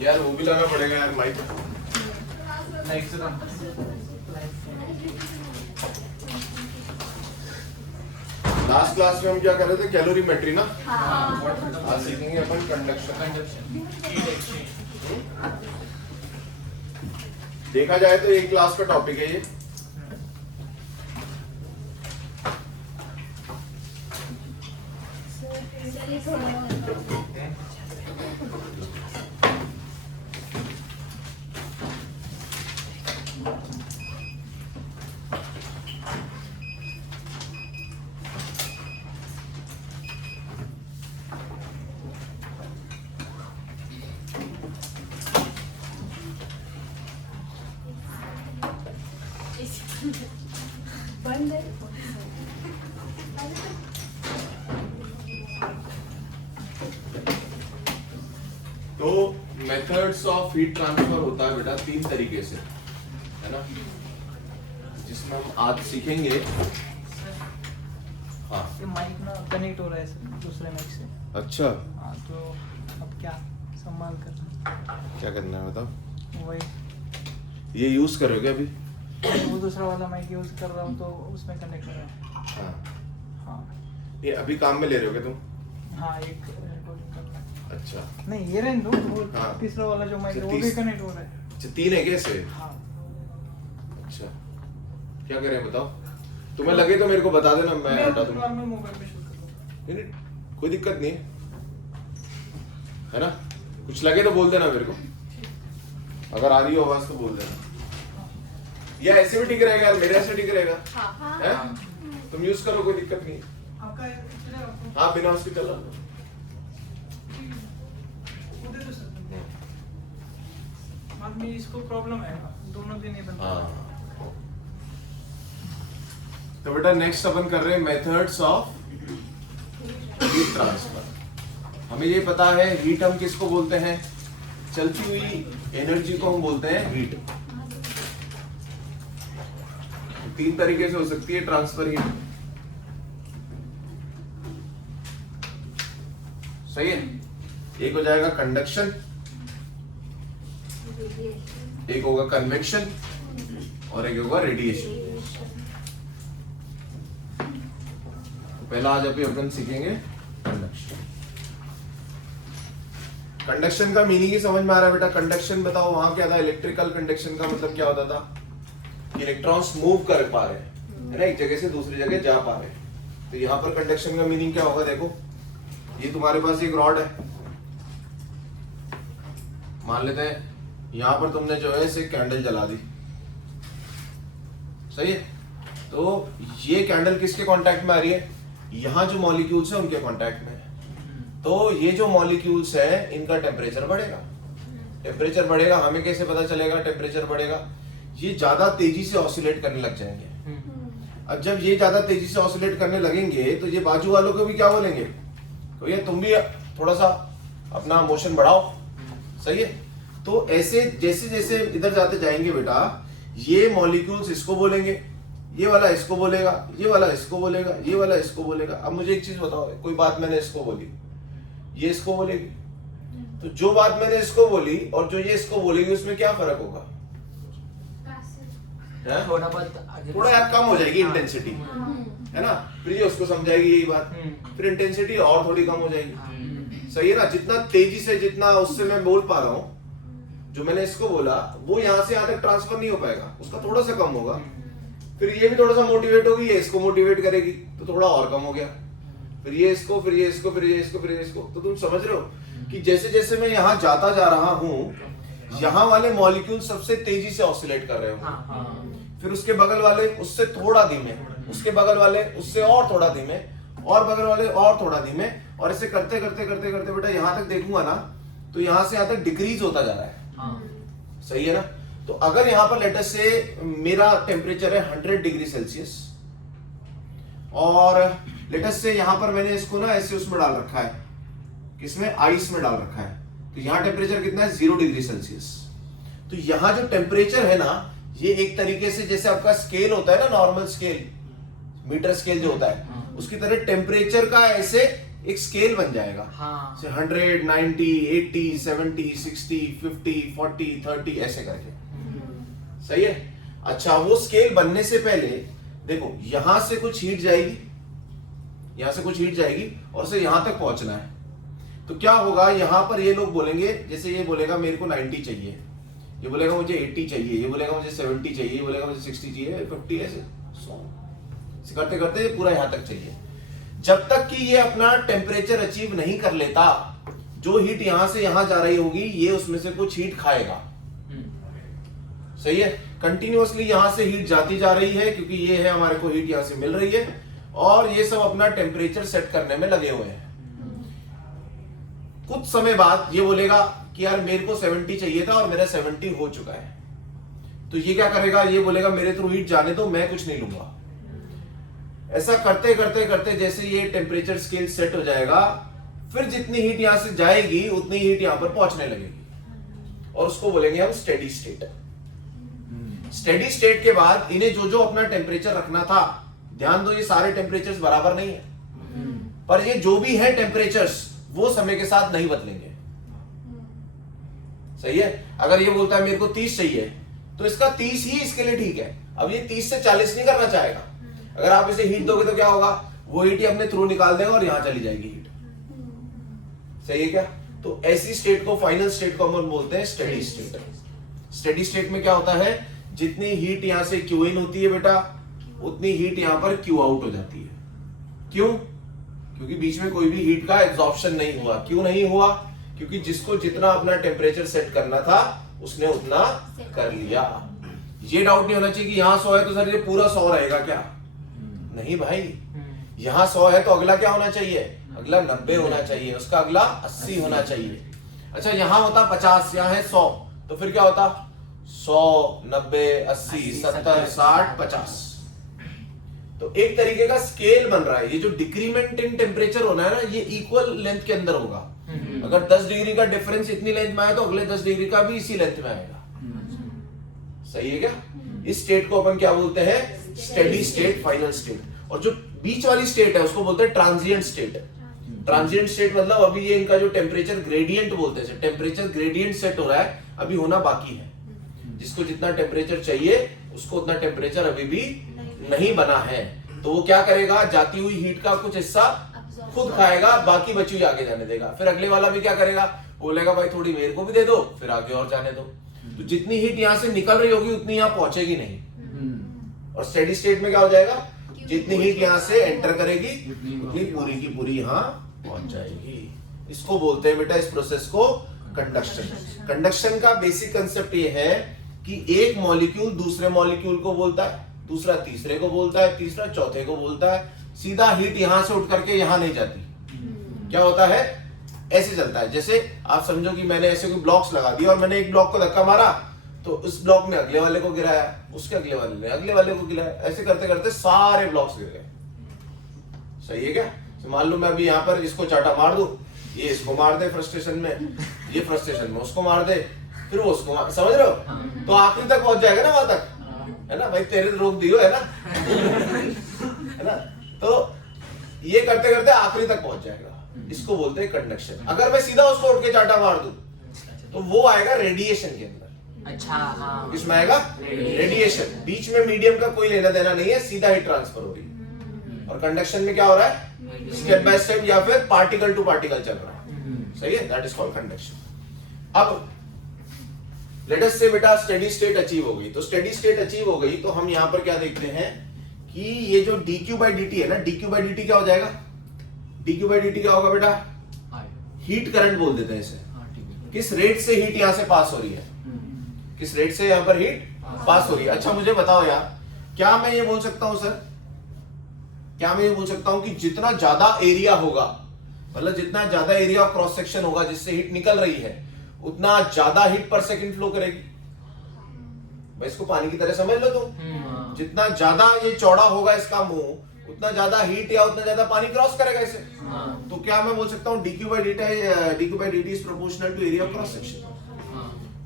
यार वो भी लाना पड़ेगा यार माइक। लास्ट क्लास में हम क्या कर रहे थे? कैलोरीमेट्री ना। आज सीखेंगे अपन कंडक्शन। देखा जाए तो एक क्लास का टॉपिक है ये। तो मेथड्स ऑफ हीट ट्रांसफर होता है बेटा 3 तरीके से, है ना, जिसमें हम आज सीखेंगे। हाँ ये माइक ना कनेक्ट हो रहा है दूसरे माइक से। अच्छा, हाँ तो अब क्या संभाल कर क्या करना है बताओ। वही ये यूज कर रहे हो क्या अभी? वो दूसरा वाला माइक यूज कर रहा हूँ तो उसमें कनेक्ट हो रहा है। हाँ, हाँ ये अभी काम में ले रहे हो क्या तुम? हाँ एक रिकॉर्डिंग करना है। अच्छा नहीं ये रहने दो, वो हाँ। तीसरा वाला जो माइक है अच्छा, वो भी कनेक्ट हो रहा है। अच्छा 3 है कैसे? हाँ अच्छा क्या करें बताओ, तुम्हें लगे तो मेरे को बता देना, मैं हटा दूंगा। नॉर्मल मोबाइल पे शूट कर लूँगा। नहीं, कोई दिक्कत नहीं है ना। कुछ लगे तो बोल देना मेरे को, अगर आ रही हो आवाज तो बोल देना। या ऐसे भी ठीक रहेगा यार, मेरे ऐसे ठीक रहेगा। है? तुम यूज करो, कोई दिक्कत नहीं। आपका चलेगा आपको? हाँ बिना उसके चल रहा। उधर तो सर बाद में इसको प्रॉब्लम है, दोनों दिन नहीं बनता। हाँ तो बेटा नेक्स्ट अपन कर रहे हैं मेथड्स ऑफ हीट ट्रांसफर। हमें ये पता है हीट हम किसको बोलते हैं? चलती हुई एनर्जी को हम बोलते हैं हीट। 3 तरीके से हो सकती है ट्रांसफर हीट। सही है। एक हो जाएगा कंडक्शन, एक होगा कन्वेक्शन और एक होगा रेडिएशन। पहला आज अभी अपन सीखेंगे कंडक्शन। कंडक्शन का मीनिंग ही समझ में आ रहा है बेटा? कंडक्शन बताओ वहां क्या था? इलेक्ट्रिकल कंडक्शन का मतलब क्या होता था? इलेक्ट्रॉन्स मूव कर पा रहे हैं, है ना, एक जगह से दूसरी जगह जा पा रहे हैं। तो यहाँ पर कंडक्शन का मीनिंग क्या होगा? देखो ये तुम्हारे पास एक रॉड है, मान लेते हैं यहां पर तुमने जो है इसे कैंडल जला दी। सही है। तो ये कैंडल किसके कांटेक्ट में आ रही है? यहाँ जो मॉलिक्यूल्स है उनके कांटेक्ट में है। तो ये जो मॉलिक्यूल्स है इनका टेम्परेचर बढ़ेगा। टेम्परेचर बढ़ेगा, हमें कैसे पता चलेगा टेम्परेचर बढ़ेगा? ये ज्यादा तेजी से ऑसिलेट करने लग जाएंगे। अब जब ये ज्यादा तेजी से ऑसिलेट करने लगेंगे तो ये बाजू वालों को भी क्या बोलेंगे? तो ये तुम भी थोड़ा सा अपना मोशन बढ़ाओ। सही है। तो ऐसे जैसे जैसे इधर जाते जाएंगे बेटा, ये मॉलिक्यूल्स इसको बोलेंगे, ये वाला इसको बोलेगा, ये वाला इसको बोलेगा, ये वाला इसको बोलेगा। अब मुझे एक चीज बताओ, कोई बात मैंने इसको बोली, ये इसको बोलेगी, तो जो बात मैंने इसको बोली और जो ये इसको बोलेगी उसमें क्या फर्क होगा? थोड़ा बहुत आगे थोड़ा यार कम हो जाएगी इंटेंसिटी, है ना। फिर ये उसको समझाएगी यही बात, फिर इंटेंसिटी और थोड़ी कम हो जाएगी। सही है ना। जितना तेजी से, जितना उससे मैं बोल पा रहा हूँ, जो मैंने इसको बोला वो यहाँ से यहाँ तक ट्रांसफर नहीं हो पाएगा, उसका थोड़ा सा कम होगा। फिर ये भी थोड़ा सा मोटिवेट होगी, ये इसको मोटिवेट करेगी तो थोड़ा और कम हो गया। फिर ये इसको, फिर ये इसको, फिर ये इसको, फिर ये इसको। तो तुम समझ रहे हो कि जैसे जैसे मैं यहाँ जाता जा रहा हूँ, यहाँ वाले मॉलिक्यूल सबसे तेजी से ऑसिलेट कर रहे हो, फिर उसके बगल वाले उससे थोड़ा धीमे, उसके बगल वाले उससे और थोड़ा धीमे, और बगल वाले और थोड़ा धीमे, और ऐसे करते करते करते करते बेटा यहाँ तक देखूंगा ना तो यहाँ से यहाँ तक डिक्रीज होता जा रहा है। सही है ना। तो अगर यहाँ पर लेटर से मेरा टेम्परेचर है 100 डिग्री सेल्सियस और लेटर से यहाँ पर मैंने इसको ना ऐसे उसमें डाल रखा है, किसमें? आइस में डाल रखा है। तो यहाँ टेम्परेचर कितना है? 0 डिग्री सेल्सियस। तो यहाँ जो टेम्परेचर है ना, ये एक तरीके से जैसे आपका स्केल होता है ना, नॉर्मल स्केल, मीटर स्केल जो होता है, उसकी तरह टेम्परेचर का ऐसे एक स्केल बन जाएगा। हाँ। 100, 90, 80, 70, 60, 50, 40, 30 ऐसे करके। सही है। अच्छा, वो स्केल बनने से पहले देखो यहां से कुछ हीट जाएगी, यहां से कुछ हीट जाएगी और से यहां तक पहुंचना है। तो क्या होगा, यहां पर ये लोग बोलेंगे, जैसे ये बोलेगा मेरे को 90 चाहिए, ये बोलेगा मुझे 80 चाहिए, ये बोलेगा मुझे 70 चाहिए, ये बोलेगा मुझे 60 चाहिए, 50 ऐसे 100 करते करते ये पूरा यहां तक चाहिए। जब तक कि ये अपना टेम्परेचर अचीव नहीं कर लेता, जो हीट यहां से यहां जा रही होगी ये उसमें से कुछ हीट खाएगा। सही है। कंटिन्यूअसली यहां से हीट जाती जा रही है क्योंकि ये है हमारे को हीट यहां से मिल रही है और ये सब अपना टेम्परेचर सेट करने में लगे हुए हैं। कुछ समय बाद ये बोलेगा कि यार मेरे को 70 चाहिए था और मेरा 70 हो चुका है। तो ये क्या करेगा, ये बोलेगा मेरे थ्रू हीट जाने दो, मैं कुछ नहीं लूंगा। ऐसा करते करते करते जैसे ये टेम्परेचर स्केल सेट हो जाएगा, फिर जितनी हीट यहां से जाएगी उतनी हीट यहां पर पहुंचने लगेगी और उसको बोलेंगे हम स्टेडी स्टेट। स्टेडी स्टेट के बाद इन्हें जो जो अपना टेम्परेचर रखना था, ध्यान दो ये सारे टेम्परेचर्स बराबर नहीं है, पर ये जो भी है टेम्परेचर्स वो समय के साथ नहीं बदलेंगे। सही है। अगर ये बोलता है मेरे को 30 चाहिए तो इसका 30 ही इसके लिए ठीक है। अब ये 30 से 40 नहीं करना चाहेगा। अगर आप इसे हीट दोगे तो क्या होगा, वो हीट ही अपने थ्रू निकाल देगा और यहां चली जाएगी हीट। सही है क्या। तो ऐसी स्टेट को, फाइनल स्टेट को हम बोलते हैं स्टेडी स्टेट। स्टेडी स्टेट में क्या होता है, जितनी हीट यहां से क्यू इन होती है बेटा, उतनी हीट यहां पर क्यू आउट हो जाती है। क्यों? क्योंकि बीच में कोई भी हीट का एब्जॉर्प्शन नहीं हुआ। क्यों नहीं हुआ? क्योंकि जिसको जितना अपना टेम्परेचर सेट करना था उसने उतना कर लिया। ये डाउट नहीं होना चाहिए कि यहां 100 है तो सर ये पूरा 100 रहेगा क्या। नहीं भाई, यहां 100 है तो अगला क्या होना चाहिए, अगला 90 होना चाहिए, उसका अगला 80 होना चाहिए। अच्छा, यहां होता 50, यहां है 100, तो फिर क्या होता 100, 90, 80, 70, 60, 50। तो एक तरीके का स्केल बन रहा है। ये जो डिक्रीमेंट इन टेम्परेचर होना है ना, ये इक्वल लेंथ के अंदर होगा। अगर 10 डिग्री का डिफरेंस इतनी लेंथ में आया तो अगले 10 डिग्री का भी इसी लेंथ में आएगा। सही है क्या। इस स्टेट को अपन क्या बोलते हैं, स्टेडी स्टेट, फाइनल स्टेट। और जो बीच वाली स्टेट है उसको बोलते हैं ट्रांजिएंट स्टेट। ट्रांजिएंट स्टेट मतलब अभी ये इनका जो टेम्परेचर ग्रेडियंट बोलते हैं, टेम्परेचर ग्रेडियंट सेट हो रहा है, अभी होना बाकी है। जिसको जितना टेम्परेचर चाहिए उसको उतना टेम्परेचर अभी भी नहीं बना है। तो वो क्या करेगा, जाती हुई हीट का कुछ हिस्सा खुद खाएगा, बाकी बची हुई आगे जाने देगा। फिर अगले वाला भी क्या करेगा, बोलेगा भाई थोड़ी मेरे को भी दे दो, फिर आगे और जाने दो। तो जितनी हीट यहां से निकल रही होगी उतनी यहां पहुंचेगी नहीं। और स्टेडी स्टेट में क्या हो जाएगा, जितनी हीट यहां से एंटर करेगी उतनी पूरी की पूरी यहां पहुंच जाएगी। इसको बोलते हैं बेटा, इस प्रोसेस को कंडक्शन। कंडक्शन का बेसिक कंसेप्ट ये है कि एक मॉलिक्यूल दूसरे मॉलिक्यूल को बोलता है, दूसरा तीसरे को बोलता है, तीसरा चौथे को बोलता है। सीधा हीट यहां से उठ करके यहां नहीं जाती। क्या होता है, ऐसे चलता है। जैसे आप समझो कि मैंने ऐसे कोई ब्लॉक्स लगा दिया और मैंने एक ब्लॉक को धक्का मारा तो उस ब्लॉक ने अगले वाले को गिराया, उसके अगले वाले ने अगले वाले को गिराया, ऐसे करते करते सारे ब्लॉक्स गिर गए। सही है क्या। तो मान लो मैं अभी यहाँ पर इसको चाटा मार दूं, ये इसको मार दे फ्रस्ट्रेशन में, ये फ्रस्ट्रेशन में उसको मार दे, फिर वो उसको मार, समझ रहे हो। तो आखिरी तक पहुंच जाएगा ना वहां तक, है ना भाई, तेरे रोक दियो, है ना है ना। तो ये करते करते आखिरी तक पहुंच जाएगा। इसको बोलते हैं कंडक्शन। अगर मैं सीधा उसको उठ के चाटा मार दूं तो वो आएगा रेडिएशन के अंदर। अच्छा, हाँ। किसमें आएगा, रेडिएशन। बीच में मीडियम का कोई लेना देना नहीं है, सीधा ही ट्रांसफर हो रही है। और कंडक्शन में क्या हो रहा है, स्टेप बाय स्टेप या फिर पार्टिकल टू पार्टिकल चल रहा है। सही है, दैट इज कॉल्ड कंडक्शन। अब लेट अस से बेटा स्टेडी स्टेट अचीव हो गई। तो स्टेडी स्टेट अचीव हो गई तो हम यहां पर क्या देखते हैं कि ये जो dq by dt है ना, dq by dt क्या हो जाएगा, dq by dt क्या होगा बेटा, हीट करंट बोल देते हैं इसे। किस रेट से हीट यहां से पास हो रही है, किस रेट से यहां पर हीट पास हो रही है। अच्छा मुझे बताओ यार, क्या मैं ये बोल सकता हूं सर, क्या मैं ये बोल सकता हूं कि जितना ज्यादा एरिया होगा, मतलब जितना ज्यादा एरिया ऑफ क्रॉस सेक्शन होगा जिससे हीट निकल रही है, उतना ज्यादा हीट पर सेकंड फ्लो करेगी। भाई इसको पानी की तरह समझ लो तुम। जितना ज्यादा ये चौड़ा होगा इसका मुंह, उतना ज्यादा हीट या उतना ज्यादा पानी क्रॉस करेगा इसे। तो क्या मैं बोल सकता हूँ dq by dt is proportional to area of cross section।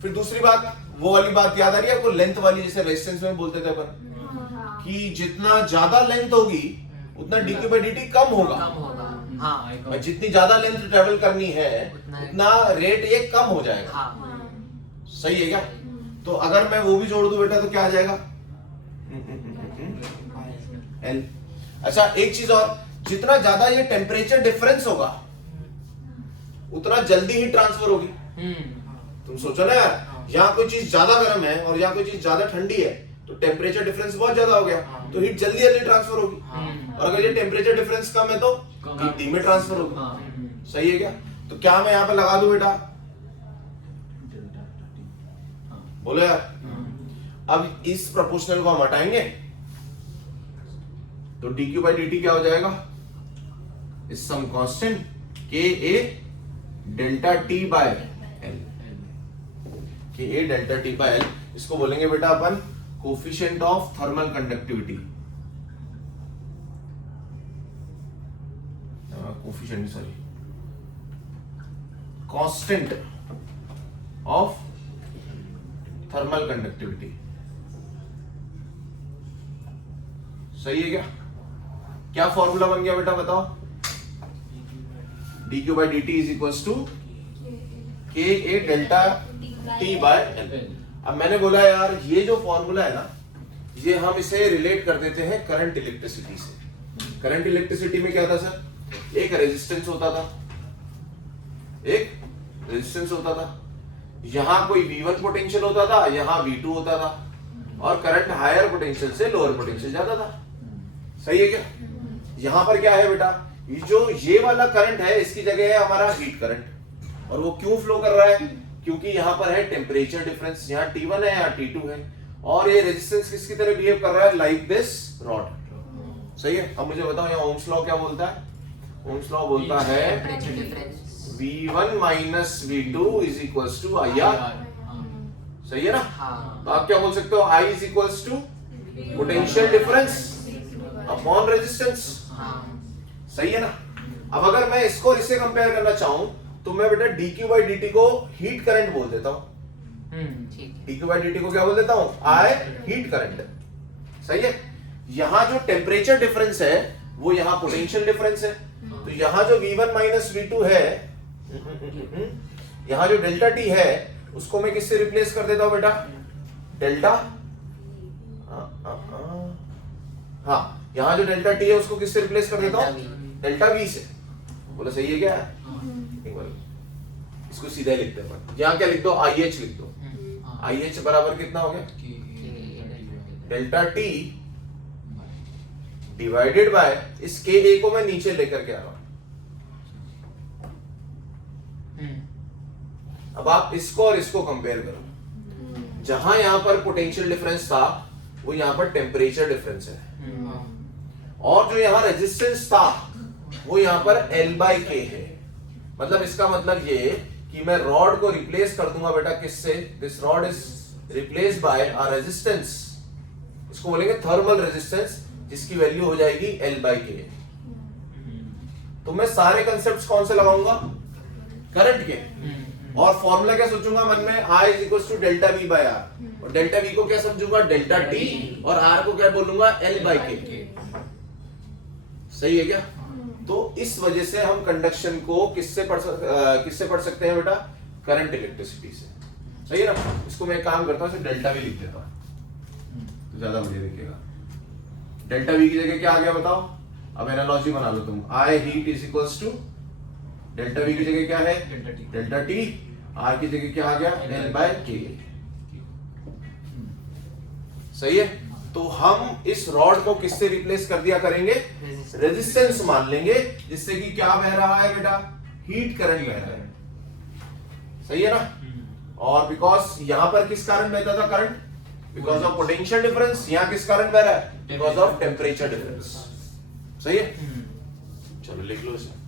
फिर दूसरी बात, वो वाली बात याद आ रही है आपको, लेंथ वाली, जैसे रेजिस्टेंस में बोलते थे अपन कि जितना ज्यादा लेंथ होगी उतना dq by dt कम होगा। हाँ और जितनी ज्यादा लेंथ ट्रेवल करनी है उतना रेट ये कम हो जाएगा। हाँ सही है क्या? तो अगर मैं वो भी जोड़ दूं बेटा तो क्या आ जाएगा? L। अच्छा एक चीज और, जितना ज्यादा ये टेम्परेचर डिफरेंस होगा उतना जल्दी ही ट्रांसफर होगी। तुम सोचो ना यार, यहाँ कोई चीज ज्यादा गर्म है और यहाँ कोई चीज ज्यादा ठंडी है तो टेम्परेचर डिफरेंस बहुत ज्यादा हो गया तो हीट जल्दी जल्दी ट्रांसफर होगी। और अगर ये टेम्परेचर डिफरेंस कम है तो हीट धीमे ट्रांसफर होगी। सही है क्या? तो क्या मैं यहाँ पे लगा दूं बेटा? बोलो यार। अब इस प्रोपोर्शनल को हम हटाएंगे तो dq by dt क्या हो जाएगा? इस some constant k a delta t by l। k a delta t by l इसको बोलेंगे बेटा अपन coefficient of thermal conductivity. Coefficient sorry constant of thermal conductivity. सही है क्या? क्या फॉर्मूला बन गया बेटा बताओ? dq by dt is equals to k a delta t by l। अब मैंने बोला यार ये जो फॉर्मूला है ना ये हम इसे रिलेट कर देते हैं करंट इलेक्ट्रिसिटी से। करंट इलेक्ट्रिसिटी में क्या था सर? एक रेजिस्टेंस होता था, एक रेजिस्टेंस होता था, यहां कोई V1 पोटेंशियल होता था, यहां V2 होता था और करंट हायर पोटेंशियल से लोअर पोटेंशियल जाता था। सही है क्या? यहां पर क्या है बेटा? ये वाला करंट है इसकी जगह है हमारा हीट करंट। और वो क्यों फ्लो कर रहा है? क्योंकि यहां पर है टेम्परेचर डिफरेंस, यहाँ T1 है यहाँ T2 है और ये रेजिस्टेंस किसकी तरह बिहेव कर रहा है? Like this rod. सही है? अब मुझे बताओ यहाँ ओम्स लॉ क्या बोलता है? ओम्स लॉ बोलता है V1 minus V2 is equals to IR। सही है ना? तो आप क्या बोल सकते हो? I is equals to potential difference upon resistance. सही है ना? अब अगर मैं इसको इससे कंपेयर करना चाहूं तो मैं बेटा dq by dt को हीट करंट बोल देता हूं। dq by dt को क्या बोल देता हूं? I heat current. सही है? यहां जो टेम्परेचर डिफरेंस है वो यहां पोटेंशियल डिफरेंस है। तो यहां जो V1 माइनस V2 है, यहां जो डेल्टा t है उसको मैं किससे रिप्लेस कर देता हूं बेटा? डेल्टा, हाँ यहां जो डेल्टा t है उसको किससे रिप्लेस कर देता हूं? डेल्टा v से। बोला सही है क्या? एक बार इसको सीधा ही लिखते हैं। यहां क्या लिख दो? IH लिख दो। IH बराबर कितना हो गया? डेल्टा t डिवाइडेड बाय इस Ka को मैं नीचे लेकर के आ रहा हूं। अब आप इसको और इसको कंपेयर करो। जहां यहां पर पोटेंशियल डिफरेंस था वो यहां पर टेम्परेचर डिफरेंस है और जो यहां रेजिस्टेंस था वो यहां पर L by K है। मतलब इसका मतलब ये कि मैं रॉड को रिप्लेस कर दूंगा बेटा किससे? This rod is replace by a resistance, इसको बोलेंगे थर्मल रेजिस्टेंस, जिसकी वैल्यू हो जाएगी L by K। तो मैं सारे कंसेप्ट्स कौन से लगाऊंगा? करंट के। और फॉर्मूला क्या सोचूंगा मन में? I is equal to delta V by R। और डेल्टा V को क्या समझूंगा? Delta T। और R को क्या बोलूंगा? L by K। सही है क्या? तो इस वजह से हम कंडक्शन को किससे पढ़ सकते हैं बेटा? करंट इलेक्ट्रिसिटी से। सही है ना? इसको मैं एक काम करता हूं, डेल्टा V लिख देता हूं तो ज्यादा बढ़िया दिखेगा। डेल्टा V की जगह क्या आ गया बताओ? अब एनालॉजी बना लो तुम। I heat is equals to delta V की जगह क्या है? Delta T। R की जगह क्या आ गया? L by K। सही है? तो हम इस रॉड को किससे रिप्लेस कर दिया करेंगे? रेजिस्टेंस मान लेंगे, जिससे कि क्या बह रहा है बेटा? हीट करंट बह रहा है। सही है ना? और बिकॉज यहां पर किस कारण बहता था current? Because of potential difference. यहां किस कारण बह रहा है? Because of temperature difference. सही है? चलो लिख लो इसे।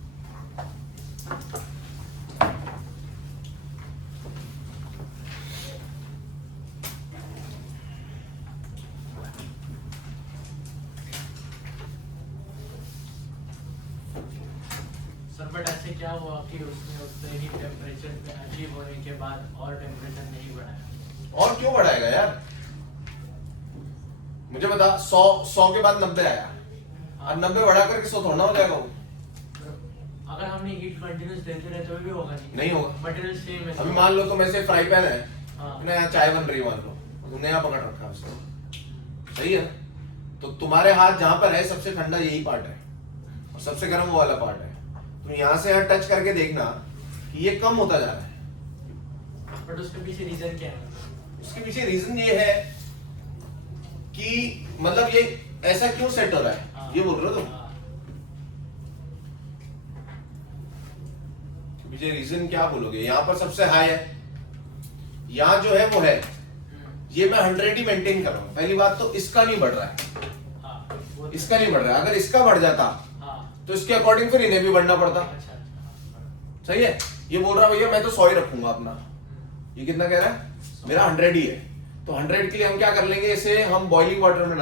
बट ऐसे क्या हुआ कि उसने उससे ही टेम्परेचर पे अचीव होने के बाद और टेम्परेचर नहीं बढ़ाया? और क्यों बढ़ाएगा यार? मुझे बता, 100 के बाद 90 आया और 90 बढ़ा करके 100 थोड़ा हो जाएगा वो? अगर हमने हीट कंटिन्यूस देते रहे तो भी होगा नहीं होगा। मटेरियल सेम है। अभी मान लो तुम ऐसे फ्राई पैन है हाँ। ना, यहाँ चाय बन रही है मान लो, तुमने यहाँ पकड़ रखा है उसको, सही है ना? तो तुम्हारे हाथ जहां पर है सबसे ठंडा यही पार्ट है और सबसे गर्म वो वाला पार्ट है। तुम यहाँ से यहाँ टच करके देखना कि ये कम होता जा रहा है। बट उसके पीछे रीजन क्या है? उसके पीछे रीजन ये है कि मतलब ये ऐसा क्यों सेट हो रहा है, हाँ। ये बोल रहे हो तुम? हाँ। पीछे रीजन क्या बोलोगे? यहाँ पर सबसे हाई है, यहाँ जो है वो है, ये मैं 100 ही मेंटेन कर रहा हूँ। पहली बात तो इसका नहीं बढ़ रहा है, हाँ, वो तो- इसका नहीं बढ़ रहा है। अगर इसका बढ़ जाता हाँ, तो इसके अकॉर्डिंग फिर इन्हें भी बढ़ना पड़ता। अच्छा, अच्छा। सही है। ये बोल रहा है भैया मैं तो 100 ही रखूंगा अपना, ये कितना कह रहा है? मेरा 100 ही है। तो 100 के लिए हम क्या कर लेंगे, इसे हम बॉइलिंग वाटर में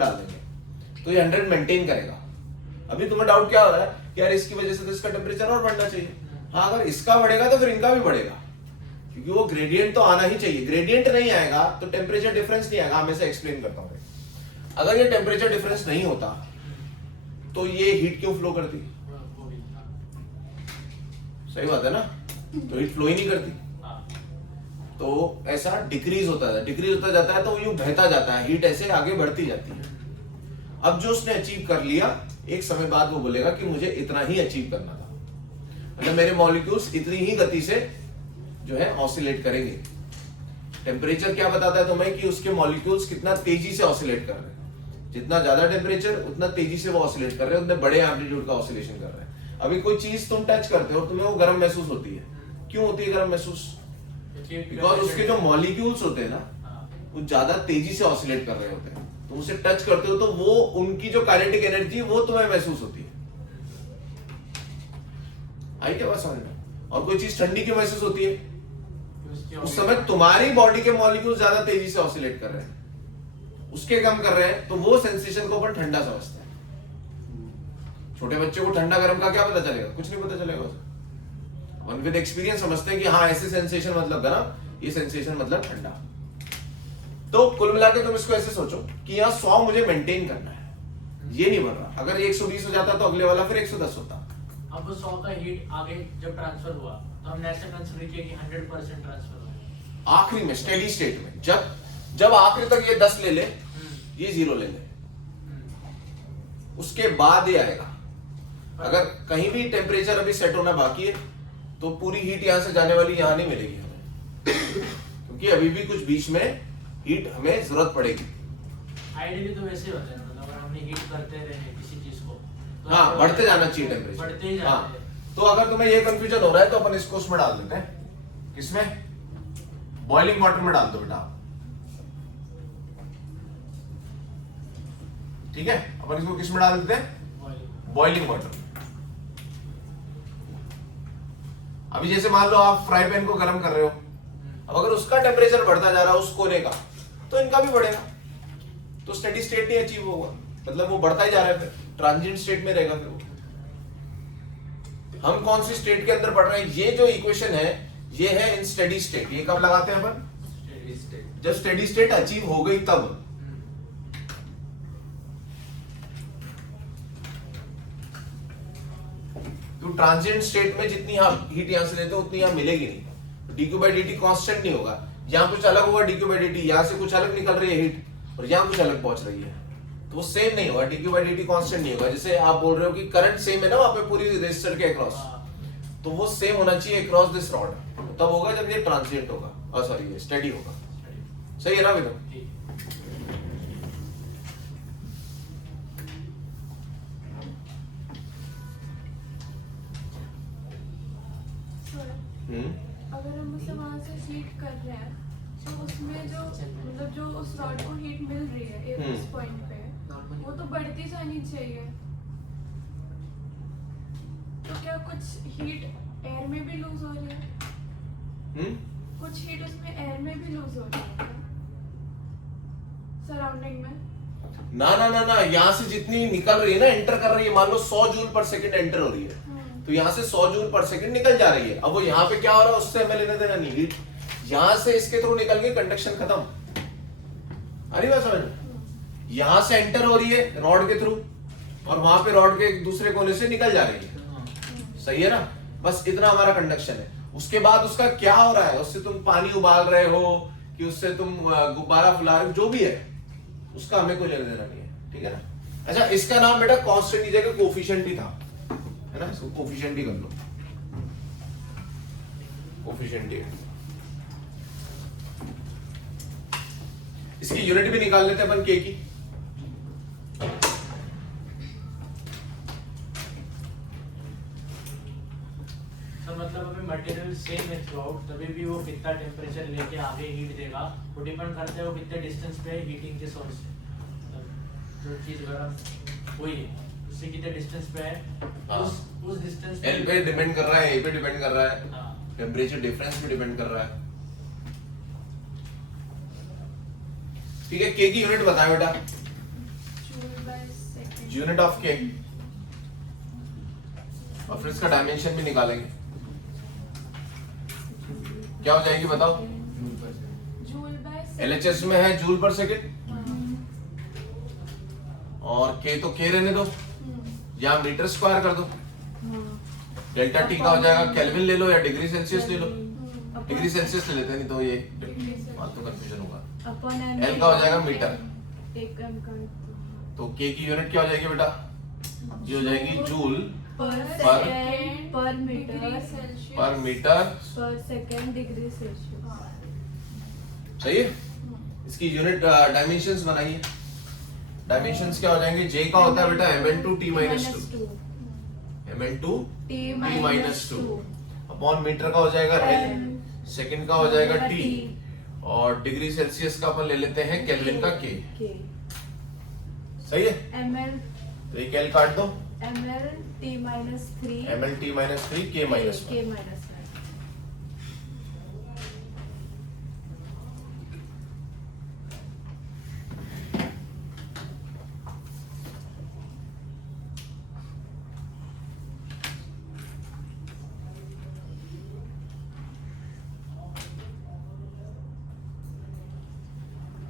डाल देंगे, तो ये 100 मेंटेन करेगा। अभी तुम्हें डाउट क्या हो रहा है कि यार इसकी वजह से तो इसका टेम्परेचर और बढ़ना चाहिए। हाँ, अगर इसका बढ़ेगा तो फिर इनका भी बढ़ेगा, क्योंकि वो ग्रेडियंट तो आना ही चाहिए। ग्रेडियंट नहीं आएगा तो टेम्परेचर डिफरेंस नहीं आएगा। हमेशा एक्सप्लेन करता हूँ, अगर ये टेम्परेचर डिफरेंस नहीं होता तो ये हीट क्यों फ्लो करती? वो भी, हाँ, सही बात है ना? तो हीट फ्लो ही नहीं करती। हाँ, तो ऐसा डिक्रीज होता जाता है, तो यूं बहता जाता है, हीट ऐसे आगे बढ़ती जाती है। अब जो उसने अचीव कर लिया, एक समय बाद वो बोलेगा कि मुझे इतना ही अचीव करना था, मतलब मेरे मॉलिक्यूल्स इतनी ही गति से जो है ऑसिलेट करेंगे। टेम्परेचर क्या बताता है तुम्हें कि उसके मॉलिक्यूल्स कितना तेजी से ऑसिलेट कर रहे हैं। जितना ज्यादा टेम्परेचर उतना तेजी से वो ऑसिलेट कर रहे हैं, उतने बड़े एम्पलीट्यूड का ऑसिलेशन कर रहे हैं। अभी कोई चीज तुम टच करते हो और तुम्हें वो गर्म महसूस होती है, क्यों होती है गर्म महसूस? बिकॉज उसके जो मॉलिक्यूल्स होते हैं ना, हाँ, वो ज्यादा तेजी से ऑसिलेट कर रहे होते हैं। तुम उसे टच करते हो तो वो उनकी जो काइनेटिक एनर्जी वो तुम्हें महसूस होती है। आई क्या बात समझ में? और कोई चीज ठंडी क्यों महसूस होती है? उस समय तुम्हारी बॉडी के मॉलिक्यूल ज्यादा तेजी से ऑसिलेट कर रहे हैं, उसके कम कर रहे हैं, तो वो सेंसेशन को अपन ठंडा समझते हैं। छोटे बच्चे को ठंडा गर्म का क्या पता चलेगा? कुछ नहीं पता चलेगा उसे। अपन विद एक्सपीरियंस समझते हैं कि हाँ ऐसे सेंसेशन मतलब गर्म, ये सेंसेशन मतलब ठंडा। तो कुल मिला के तुम इसको ऐसे सोचो कि यहाँ 100 मुझे मेंटेन करना है, ये नहीं बढ़ रहा। अगर ये 120 हो जाता तो अगले वाला फिर 110 होता। अब वो 100 का हीट आगे जब ट्रांसफर हुआ तो हमने ऐसे कंसीडर किया कि 100% ट्रांसफर हुआ। आखिरी में स्टेडी स्टेट में जब आखिरी तक ये 10 ले ले, ये 0 ले ले, उसके बाद ये आएगा। अगर कहीं भी टेम्परेचर अभी सेट होना बाकी है तो पूरी हीट यहां से जाने वाली यहां नहीं मिलेगी हमें, क्योंकि अभी भी कुछ बीच में हीट हमें जरूरत पड़ेगी। आइडियली तो वैसे होता है, मतलब अगर हमने हीट करते रहे किसी चीज को तो हाँ, बढ़ते जाना चाहिए टेम्परेचर, बढ़ते ही हाँ। जाते हैं। तो अगर तुम्हें ये कंफ्यूजन हो रहा है तो अपन इसको उसमें डाल देते हैं, किसमें? बॉइलिंग वाटर में डाल दो बेटा, ठीक है? अपन इसको किस में डाल देते हैं? Boiling water. अभी जैसे मान लो आप फ्राई पैन को गर्म कर रहे हो, अब अगर उसका टेम्परेचर बढ़ता जा रहा है उस कोने का, तो इनका भी बढ़ेगा, तो स्टेडी स्टेट नहीं अचीव होगा, मतलब वो बढ़ता ही जा रहा है, फिर ट्रांजिएंट स्टेट में रहेगा। फिर वो हम कौन सी स्टेट के अंदर पढ़ रहे हैं? ये जो इक्वेशन है ये है इन स्टेडी स्टेट। ये कब लगाते हैं अपन? जब स्टेडी स्टेट अचीव हो गई तब। तो ट्रांजिएंट स्टेट में जितनी हम हीट यहां से लेते हो उतनी यहां मिलेगी नहीं। dq by dt कांस्टेंट नहीं होगा, यहां कुछ अलग होगा dq by dt, यहां से कुछ अलग निकल रही है हीट और यहां कुछ अलग पहुंच रही है, तो वो सेम नहीं होगा। dq by dt कांस्टेंट नहीं होगा। जैसे आप बोल रहे हो कि करंट सेम है ना वहां पे पूरी रेजिस्टर के अक्रॉस, तो वो सेम होना चाहिए अक्रॉस दिस रॉड, तब होगा जब ये ट्रांजिएंट होगा, सॉरी ये स्टेडी होगा। सही है ना विनोद? अगर हम उसे वहां से हीट कर रहे हैं तो उसमें जो मतलब जो उस रॉड को हीट मिल रही है इस पॉइंट पे, वो तो बढ़ती जानी चाहिए। तो क्या कुछ हीट एयर में भी लूज हो रही है? कुछ हीट उसमें एयर में भी लूज हो रही है सराउंडिंग में? ना ना ना ना, यहाँ से जितनी निकल रही है ना, एंटर कर रही है, मान लो 100 जूल पर सेकंड एंटर हो रही है, तो यहाँ से 100 जूल पर सेकंड निकल जा रही है। अब वो यहाँ पे क्या हो रहा है उससे हमें लेना देना नहीं, हीट यहाँ से इसके थ्रू निकल गई, कंडक्शन खत्म। अरे बात समझ, यहाँ से एंटर हो रही है रॉड के थ्रू और वहां पे रॉड के दूसरे कोने से निकल जा रही है, सही है ना, बस इतना हमारा कंडक्शन है। उसके बाद उसका क्या हो रहा है, उससे तुम पानी उबाल रहे हो कि उससे तुम गुब्बारा फुला रहे हो, जो भी है उसका हमें कोई लेना देना नहीं है, ठीक है ना। अच्छा, इसका नाम बेटा कांस्टेंट की जगह कोफिशिएंट ही था, है ना, इसको कोफिशिएंट ही कर लो, कोफिशिएंट ही है। इसकी यूनिट भी निकाल लेते हैं अपन के की। मतलब अभी मटेरियल सेम है थ्रूआउट, तभी भी वो कितना टेम्परेचर लेके आगे हीट देगा वो डिपेंड करता है वो कितने डिस्टेंस पे हीटिंग के सोर्स से, मतलब जो चीज गर्म हुई है उससे कितने डिस्टेंस पे है, उस डिस्टेंस एल पे डिपेंड कर रहा है, ए पे डिपेंड कर रहा है, हाँ, टेम्परेचर डिफरेंस पे डिपेंड कर रहा है, ठीक है। के की यूनिट बताएं बेटा, यूनिट ऑफ के, और फिर इसका डायमेंशन भी निकालेंगे। क्या हो जाएगी बताओ, एलएचएस में है जूल पर सेकंड, और के तो के रहने दो, या मीटर स्क्वायर कर दो। डेल्टा टी का हो जाएगा केल्विन ले लो या डिग्री सेल्सियस ले लो, डिग्री सेल्सियस ले लेते हैं, नहीं तो ये फालतू कंफ्यूजन होगा। एल का हो जाएगा मीटर, तो के की यूनिट क्या हो जाएगी बेटा, ये हो जाएगी जूल पर मीटर पर सेकेंड डिग्री सेल्सियस। सही है। इसकी यूनिट डायमेंशंस बनाइए। डायमेंशंस क्या हो जाएंगे, जे का होता है बेटा mn2 t-2, mn2 t-2 upon metre का हो जाएगा एल, सेकंड का हो जाएगा टी, और डिग्री सेल्सियस का अपन ले लेते हैं केल्विन का के। सही है, ml तो ये केल काट दो, ml t-3 ml t-3 k -1। k -1।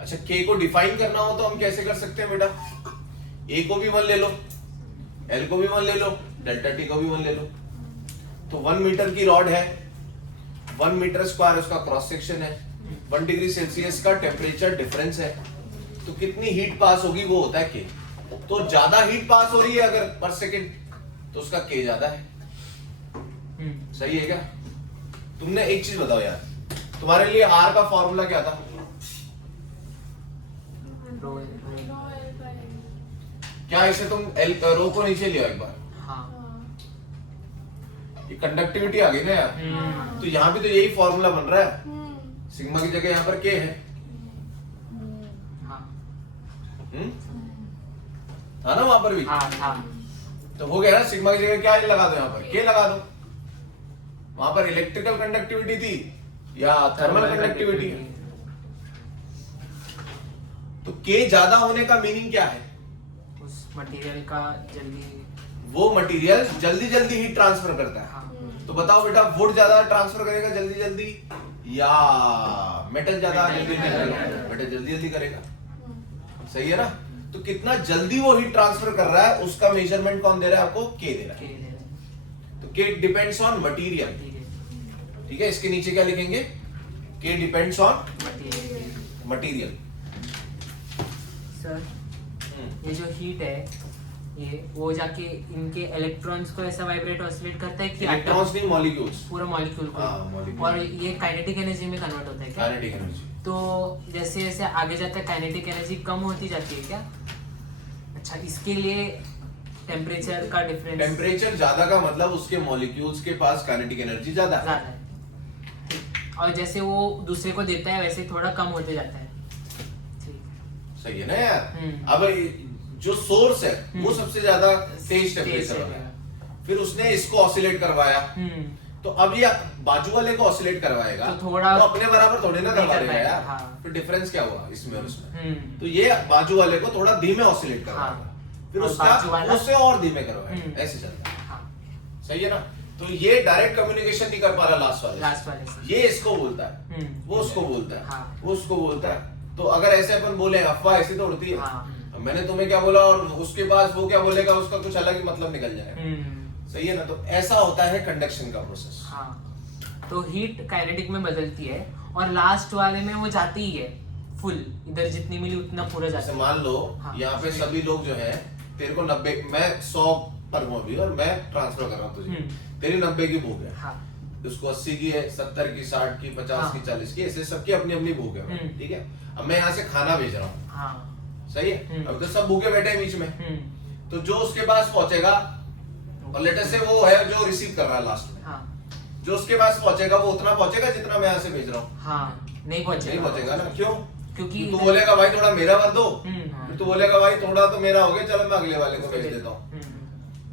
अच्छा, k को डिफाइन करना हो तो हम कैसे कर सकते हैं बेटा, a को भी 1 ले लो, l को भी 1 ले लो, डेल्टा t को भी 1 ले लो। तो 1 मीटर की रॉड है, 1 मीटर स्क्वायर उसका क्रॉस सेक्शन है, 1 डिग्री सेल्सियस का टेम्परेचर डिफरेंस है, तो कितनी हीट पास होगी वो होता है k। तो ज्यादा हीट पास हो रही है अगर पर सेकंड तो उसका k ज्यादा है। सही है क्या। तुमने एक चीज बताओ यार, तुम्हारे लिए r का फॉर्मूला क्या था, क्या इसे तुम एल रो को नीचे लियो एक बार, ये कंडक्टिविटी आ गई ना यार, तो यहाँ भी तो यही फॉर्मूला बन रहा है, सिग्मा की जगह यहाँ पर के है, था ना वहां पर भी, तो हो गया ना, सिग्मा की जगह क्या लगा दो, यहाँ पर के लगा दो। वहां पर इलेक्ट्रिकल कंडक्टिविटी थी या थर्मल कंडक्टिविटी, तो के ज्यादा होने का मीनिंग क्या है, उस मटेरियल का जल्दी, वो मटेरियल जल्दी जल्दी हीट ट्रांसफर करता है। तो बताओ बेटा, वुड ज्यादा ट्रांसफर करेगा जल्दी जल्दी या मेटल ज्यादा जल्दी करेगा, मेटल जल्दी जल्दी करेगा। सही है ना, तो कितना जल्दी वो हीट ट्रांसफर कर रहा है उसका मेजरमेंट कौन दे रहा है आपको, के दे रहा है। तो के डिपेंड्स ऑन मटेरियल, ठीक है। इसके नीचे क्या लिखेंगे, के डिपेंड्स ऑन मटेरियल। सर ये जो हीट है ये वो जाके इनके इलेक्ट्रॉन्स को ऐसा वाइब्रेट ऑसिलेट करता है कि इलेक्ट्रॉन्स नहीं, मॉलिक्यूल्स, पूरा मॉलिक्यूल को, molecule। और ये काइनेटिक एनर्जी में कन्वर्ट होता है क्या, काइनेटिक एनर्जी। तो जैसे जैसे आगे जाता है काइनेटिक एनर्जी कम होती जाती है क्या। अच्छा, इसके लिए टेम्परेचर का डिफरेंस, टेम्परेचर ज्यादा का मतलब उसके मॉलिक्यूल्स के पास काइनेटिक एनर्जी ज्यादा है, ज्यादा है, और जैसे वो दूसरे को देता है वैसे थोड़ा कम होते जाता है। सही है ना यार। अब जो सोर्स है वो सबसे ज्यादा तेज टेम्परेचर वाला है, फिर उसने इसको ऑसिलेट करवाया, तो अब ये बाजू वाले को ऑसिलेट करवाएगा, तो थोड़ा तो अपने बराबर थोड़े ना करवा देगा यार। हाँ। फिर डिफरेंस क्या हुआ इसमें और उसमें, तो ये बाजू वाले को थोड़ा धीमे ऑसिलेट करवाएगा, फिर और बाजू उसका वाला उससे और धीमे करवाएगा, ऐसे चलता है। सही है ना, तो ये डायरेक्ट कम्युनिकेशन नहीं कर पा रहा लास्ट वाले से, ये इसको बोलता है, वो उसको बोलता है, वो उसको बोलता है। तो अगर ऐसे अपन बोले अफवाह ऐसी तो उड़ती है, मैंने तुम्हें क्या बोला और उसके पास वो क्या बोलेगा, उसका कुछ अलग ही मतलब निकल जाएगा। सही है ना। तो ऐसा होता है कंडक्शन का प्रोसेस। हाँ, तो हीट काइनेटिक में बदलती है और लास्ट वाले में वो जाती ही है फुल, इधर जितनी मिली उतना पूरा जाता जैसे है। मान लो हाँ। यहाँ पे सभी लोग जो है तेरे को 90, मैं 100 पर हूँ अभी और मैं ट्रांसफर कर रहा हूँ तुझे, तेरी 90 की भूख है, हाँ उसको 80 की है, 70 की, 60 की, 50 की, हाँ। 40 की, ऐसे सबकी अपनी अपनी भूख है, ठीक है। अब मैं यहाँ से खाना भेज रहा हूँ, हाँ सही है। अब तो सब भूखे बैठे हैं बीच में, तो जो उसके पास पहुंचेगा, और लेटेस्ट से वो है जो रिसीव कर रहा है लास्ट में, हाँ जो उसके पास पहुंचेगा वो उतना पहुंचेगा जितना मैं यहाँ से भेज रहा हूँ। हाँ, नहीं नहीं पहुंचेगा ना, क्यों? क्योंकि तू बोलेगा भाई थोड़ा मेरा भर दो, हाँ। फिर तू बोलेगा भाई थोड़ा तो मेरा हो गया, चलो मैं अगले वाले को भेज देता हूँ,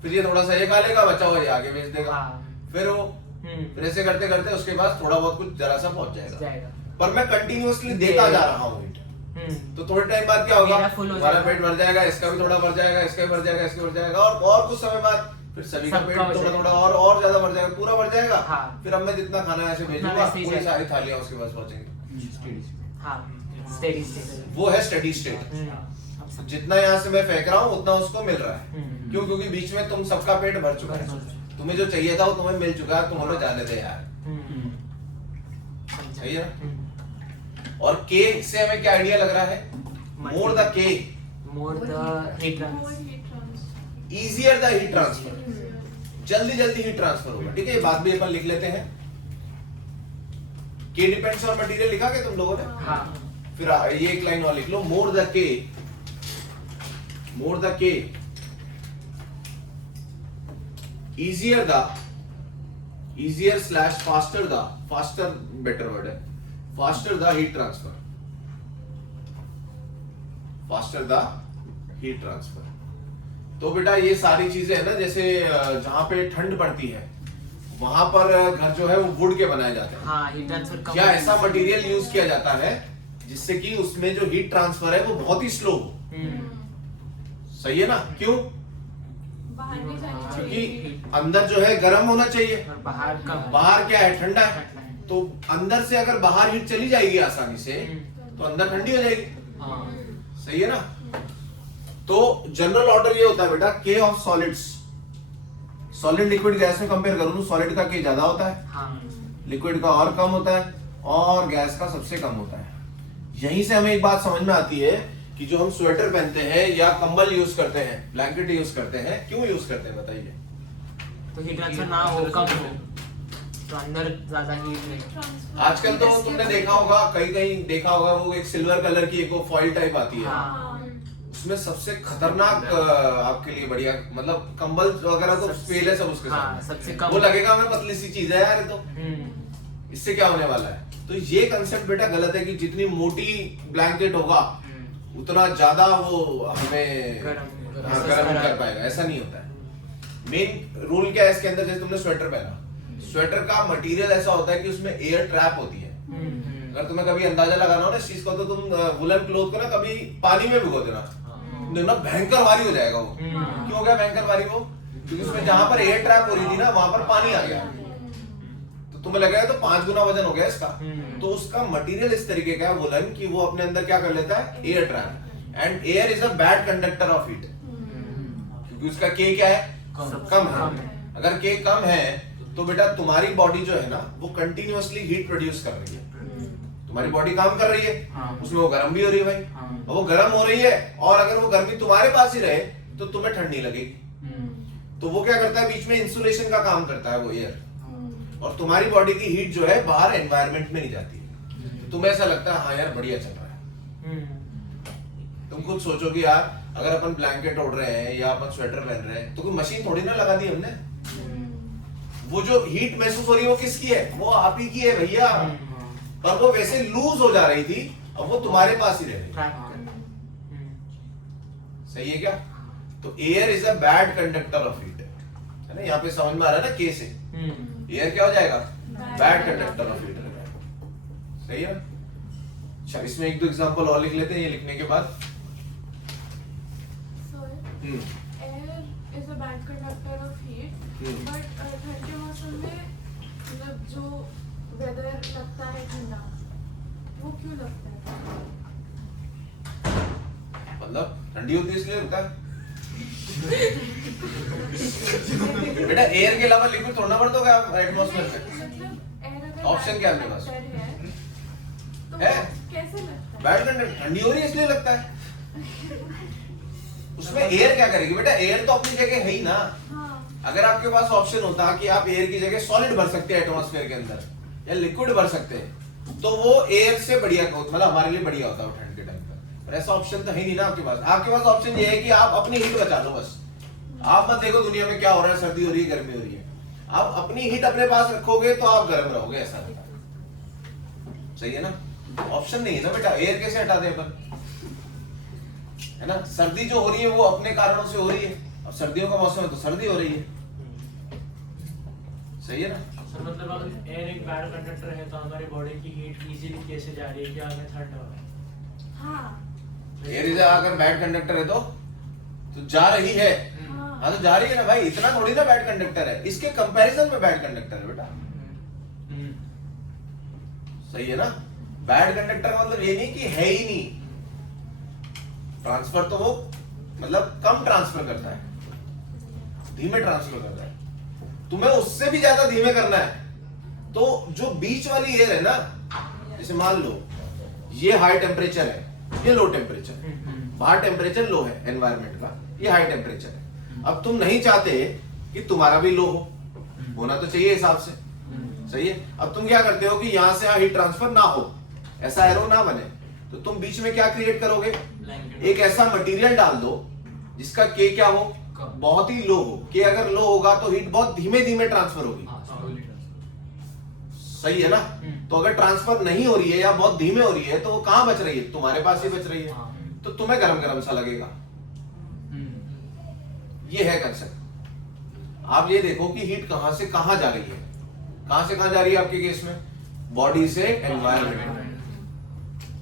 फिर ये थोड़ा सा ये खा लेगा, बचा हुआ ये आगे भेज देगा, हाँ। फिर वो फिर ऐसे करते करते उसके पास थोड़ा बहुत कुछ जरा सा पहुंच जाएगा। पर मैं कंटिन्यूअसली देता जा रहा हूँ हीट, तो थोड़े टाइम बाद क्या होगा, मेरा full हो हमारा जाएगा। पेट भर जाएगा, इसका भी थोड़ा भर जाएगा, इसका भी भर जाएगा, इसका भर जाएगा, और कुछ समय बाद फिर सभी का सबका पेट हो थोड़ा जाएगा। थोड़ा और ज्यादा भर जाएगा, पूरा भर जाएगा। हाँ। फिर अब मैं जितना खाना ऐसे उतना भेजूंगा वैसे ही पूरी जाएगा। सारी थालियां उसके पास पहुंचेंगी। हाँ, स्टेडी स्टेट। वो है स्टेडी स्टेट। जितना यहाँ से मैं फेंक रहा हूँ उतना उसको मिल रहा है, क्यों? क्योंकि बीच में तुम सबका पेट भर चुका है, तुम्हें जो चाहिए था वो तुम्हें मिल चुका है, तुम हमें जाने दे यार, सही है ना। और के से हमें क्या आइडिया लग रहा है, मोर द के more the heat More heat transfer. Easier the heat transfer, जल्दी जल्दी हीट ट्रांसफर होगा, ठीक है। ये बात भी अपन लिख लेते हैं। के डिपेंड्स ऑन मटेरियल लिखा क्या तुम लोगों ने? हाँ फिर ये एक लाइन और लिख लो, मोर द के easier slash faster better word है, faster the heat transfer, तो बेटा ये सारी चीजें है ना, जैसे जहां पे ठंड पड़ती है वहां पर घर जो है वो वुड के बनाए जाते हैं, हाँ, हीट ट्रांसफर कम क्या ऐसा मटेरियल यूज किया जाता है जिससे कि उसमें जो हीट ट्रांसफर है वो बहुत ही स्लो हो, सही है ना। क्यों? बाहर नहीं जानी क्योंकि चाहिए। अंदर जो है गर्म होना चाहिए, और बाहर कम। बाहर क्या है, ठंडा है, तो अंदर से अगर बाहर हीट चली जाएगी आसानी से तो अंदर ठंडी हो जाएगी, हाँ सही है ना। तो जनरल ऑर्डर ये होता है बेटा, के of solids, solid liquid gas में कंपेयर करूं तो सॉलिड का के ज्यादा होता है, हाँ लिक्विड का और कम होता है, और गैस का सबसे कम होता है। यहीं से हमें एक बात समझ में आती है कि जो हम स्वेटर पहनते हैं या कंबल यूज करते हैं, ब्लैंकेट यूज करते हैं, क्यों यूज करते हैं बताइए? तो हीट ट्रांसफर ना हो, कम हो, तो अंदर ज्यादा हीट नहीं। Transfer. आजकल तो तुमने देखा होगा, कहीं कहीं देखा होगा, वो एक सिल्वर कलर की एक वो फॉइल टाइप आती है, हाँ। उसमें सबसे खतरनाक आपके लिए बढ़िया, मतलब कंबल वगैरह तो फेल है सब उसके हाँ, सामने, सबसे कम। वो लगेगा हमें पतली सी चीज है यार ये तो, इससे क्या होने वाला है। तो ये कंसेप्ट बेटा गलत है कि जितनी मोटी ब्लैंकेट होगा उतना ज्यादा वो हमें गर्म कर पाएगा, ऐसा नहीं होता है। मेन रूल क्या है इसके अंदर, जैसे तुमने स्वेटर पहना, स्वेटर का मटेरियल ऐसा होता है कि उसमें एयर ट्रैप होती है। अगर तुम्हें कभी अंदाजा लगाना हो ना इस चीज को, तो तुम वुलन क्लोथ को ना कभी पानी में भिगो देना, देखना भयंकर भारी हो जाएगा वो। क्यों हो गया भयंकर भारी वो? क्योंकि उसमें जहां पर एयर ट्रैप हो रही थी ना वहां पर पानी आ गया, तो तुम्हें लगेगा तो 5 गुना वजन हो गया इसका। तो उसका मटेरियल इस तरीके का है वुलन कि वो अपने अंदर क्या कर लेता है, air trap, and air is a bad conductor of heat, क्योंकि उसका के क्या है, कम है। अगर के कम है तो बेटा तुम्हारी बॉडी जो है ना वो कंटिन्यूअसली हीट प्रोड्यूस कर रही है, तुम्हारी बॉडी काम कर रही है, उसमें वो गर्म भी हो रही है भाई, और वो गर्म हो रही है, और अगर वो गर्मी तुम्हारे पास ही रहे तो तुम्हें ठंडी लगेगी। तो वो क्या करता है, बीच में इंसुलेशन का काम करता है वो एयर, और तुम्हारी बॉडी की हीट जो है बाहर एनवायरनमेंट में नहीं जाती है, तो तुम्हें ऐसा लगता है हाँ यार बढ़िया चल रहा है। तुम खुद सोचो कि यार अगर अपन ब्लैंकेट ओढ़ रहे हैं या अपन स्वेटर पहन रहे हैं तो कोई मशीन थोड़ी ना लगा दी हमने, वो जो हीट महसूस हो रही है वो किसकी है, वो आप ही की है भैया, पर वो वैसे लूज हो जा रही थी, अब वो तुम्हारे पास ही रह रही, सही है क्या। तो air is a bad conductor of heat, है ना, यहाँ पे समझ में आ रहा है ना के से, एयर क्या हो जाएगा, बैड कंडक्टर ऑफ हीट, सही है। अच्छा इसमें एक दो एग्जांपल और लिख लेते हैं ये लिखने के बाद। So, air is a bad conductor of heat, but ठंड के मौसम में मतलब जो वेदर लगता है ठंडा, वो क्यों लगता है? मतलब ठंडी होती है इसलिए होता है, बेटा एयर के अलावा लिक्विड थोड़ा बढ़ दोगे आप एटमॉस्फेयर में? मतलब एयर अगर ऑप्शन क्या है आपके पास? तो है? कैसे लगता है? बैड कंडक्टर ठंडी हो रही है इसलिए लगता है। उसमें एयर क्या करेगी बेटा? एयर तो अपनी जगह है ही ना। हाँ। अगर आपके पास ऑप्शन होता कि आप एयर की जगह सॉलिड भर सकते हैं एटमॉस्फेयर के अंदर या लिक्विड भर सकते हैं तो वो एयर से बढ़िया मतलब हमारे लिए बढ़िया होता है ठंड के टाइम पर। ऐसा ऑप्शन तो है नहीं ना आपके पास। आपके पास ऑप्शन ये है कि आप अपनी हीट बचा लो बस। आप मत देखो दुनिया में क्या हो रहा है, सर्दी हो रही है, गर्मी हो रही है। आप अपनी हीट अपने पास रखोगे तो आप गर्म रहोगे, ऐसा होता है। सही है ना? ऑप्शन नहीं है ना बेटा, एयर कैसे हटा दे अपन, है ना? सर्दी जो हो रही है वो अपने कारणों से हो रही है। अब सर्दियों का मौसम है तो सर्दी हो रही है। सही है ना? सर मतलब अगर एयर एक बैड कंडक्टर है तो हमारी बॉडी की हीट इजीली कैसे जा रही है, क्या हमें ठंड हो रहा है? हाँ। एयर अगर बैड कंडक्टर है तो जा रही है। हाँ तो जा रही है ना भाई, इतना थोड़ी ना बैड कंडक्टर है, इसके कंपैरिजन में बैड कंडक्टर है बेटा। सही है ना? बैड कंडक्टर का मतलब ये नहीं कि है ही नहीं, ट्रांसफर तो वो मतलब कम ट्रांसफर करता है, धीमे ट्रांसफर करता है। तुम्हें उससे भी ज्यादा धीमे करना है तो जो बीच वाली एयर है ना, जैसे मान लो ये हाई टेम्परेचर है, ये लो टेम्परेचर है, बाहर टेम्परेचर लो है एनवायरमेंट का, ये हाई टेम्परेचर है। अब तुम नहीं चाहते कि तुम्हारा भी लो हो, होना तो चाहिए हिसाब से। सही है? अब तुम क्या करते हो कि यहां से हीट ट्रांसफर ना हो, ऐसा एरो ना बने, तो तुम बीच में क्या क्रिएट करोगे? एक ऐसा मटेरियल डाल दो जिसका के क्या हो, बहुत ही लो हो। के अगर लो होगा तो हीट बहुत धीमे धीमे ट्रांसफर होगी। सही है ना? तो अगर ट्रांसफर नहीं हो रही है या बहुत धीमे हो रही है तो वो कहां बच रही है? तुम्हारे पास ही बच रही है, तो तुम्हें गरम गरम सा लगेगा। ये है कंसेप्ट। आप ये देखो कि हीट कहां से कहां जा रही है, कहां से कहां जा रही है आपके केस में? बॉडी से एनवायरमेंट।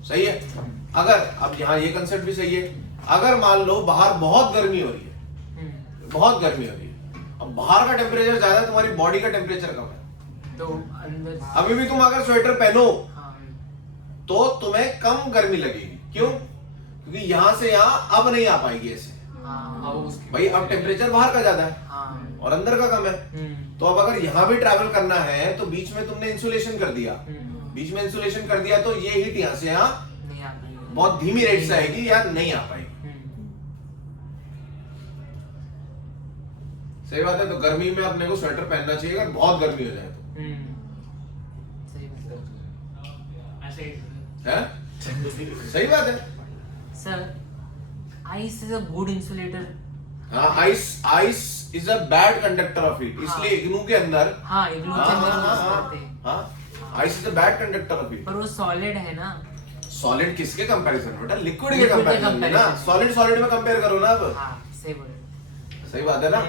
सही है? अगर अब यहां ये कंसेप्ट भी सही है, अगर मान लो बाहर बहुत गर्मी हो रही है, बहुत गर्मी हो रही है, अब बाहर का टेम्परेचर ज्यादा है, तुम्हारी बॉडी का टेम्परेचर कम है, तो अंदर अभी भी तुम अगर स्वेटर पहनो हाँ, तो तुम्हें कम गर्मी लगेगी। क्यों? क्योंकि यहां से यहां अब नहीं आ पाएगी ऐसे। हाँ, भाई अब टेम्परेचर बाहर का ज्यादा है हाँ, और अंदर का कम है, तो अब अगर यहां भी ट्रैवल करना है तो बीच में तुमने इंसुलेशन कर दिया, बीच में इंसुलेशन कर दिया तो ये हीट यहां से यहां नहीं आ पाएगी। बहुत धीमी रेट से आएगी या नहीं आ पाएगी। सही बात है? तो गर्मी में अपने को स्वेटर पहनना चाहिए अगर बहुत गर्मी हो जाए तो, सही बात है। ऐसे ही है? सही बात है। Sir, ice is a good insulator. हाँ, ice is a bad conductor of heat, इसलिए इग्नू के अंदर हाँ, इग्नू के अंदर यूज करते हैं। हाँ, ice is a bad conductor of heat. पर वो सॉलिड है ना। सॉलिड किसके कंपैरिजन में बेटा? लिक्विड के लिक्विड के कंपैरिजन में ना। comparison। सॉलिड में कंपेयर करो ना अब। हाँ, सही बोले। सही बात है ना?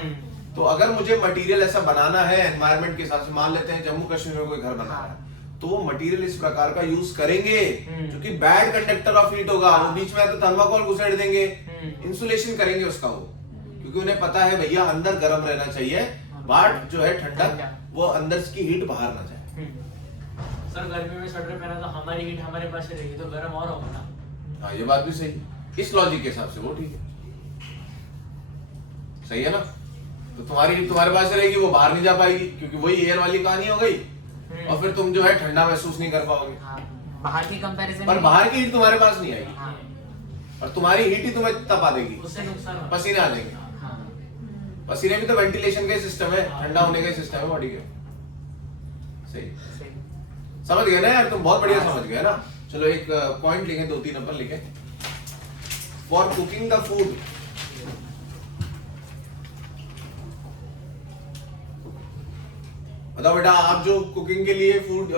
तो अगर मुझे मटेरियल ऐसा बनाना है एनवायरनमेंट के हिसाब से, मान लेते हैं जम्मू कश्मीर में कोई घर बना रहा है, तो वो मटेरियल इस प्रकार का यूज करेंगे जो कि बैड कंडक्टर ऑफ हीट होगा। वो बीच में तो थर्माकोल घुसेड़ देंगे, इंसुलेशन करेंगे उसका वो, क्योंकि उन्हें पता है भैया अंदर गर्म रहना चाहिए, बाट जो है ठंडक वो अंदर की हीट बाहर ना जाए। सर गर्मी में स्वेटर पहना तो हमारी हीट हमारे पास ही रहेगी तो गर्म और होगा ना। हाँ, ये बात भी सही है, इस लॉजिक के हिसाब से वो ठीक है। सही है ना? तो तुम्हारी हीट तुम्हारे पास रहेगी, वो बाहर नहीं जा पाएगी, क्योंकि वही एयर वाली कहानी हो गई, और फिर तुम जो है ठंडा महसूस नहीं कर पाओगे। हाँ, बाहर की कंपैरिजन पर बाहर की हीट तुम्हारे पास नहीं आएगी, हाँ, और तुम्हारी हीट ही तुम्हें तपा देगी, उससे नुकसान होगा। पसीने आ जाएंगे। हाँ, पसीने भी तो वेंटिलेशन का सिस्टम है, ठंडा होने का सिस्टम है बॉडी के। सही सही। समझ गए ना यार? तुम बहुत बढ़िया समझ गए ना। चलो एक पॉइंट लिखे, 2-3 नंबर लिखे। फॉर कुकिंग द फूड, बताओ बेटा, आप जो कुकिंग के लिए फूड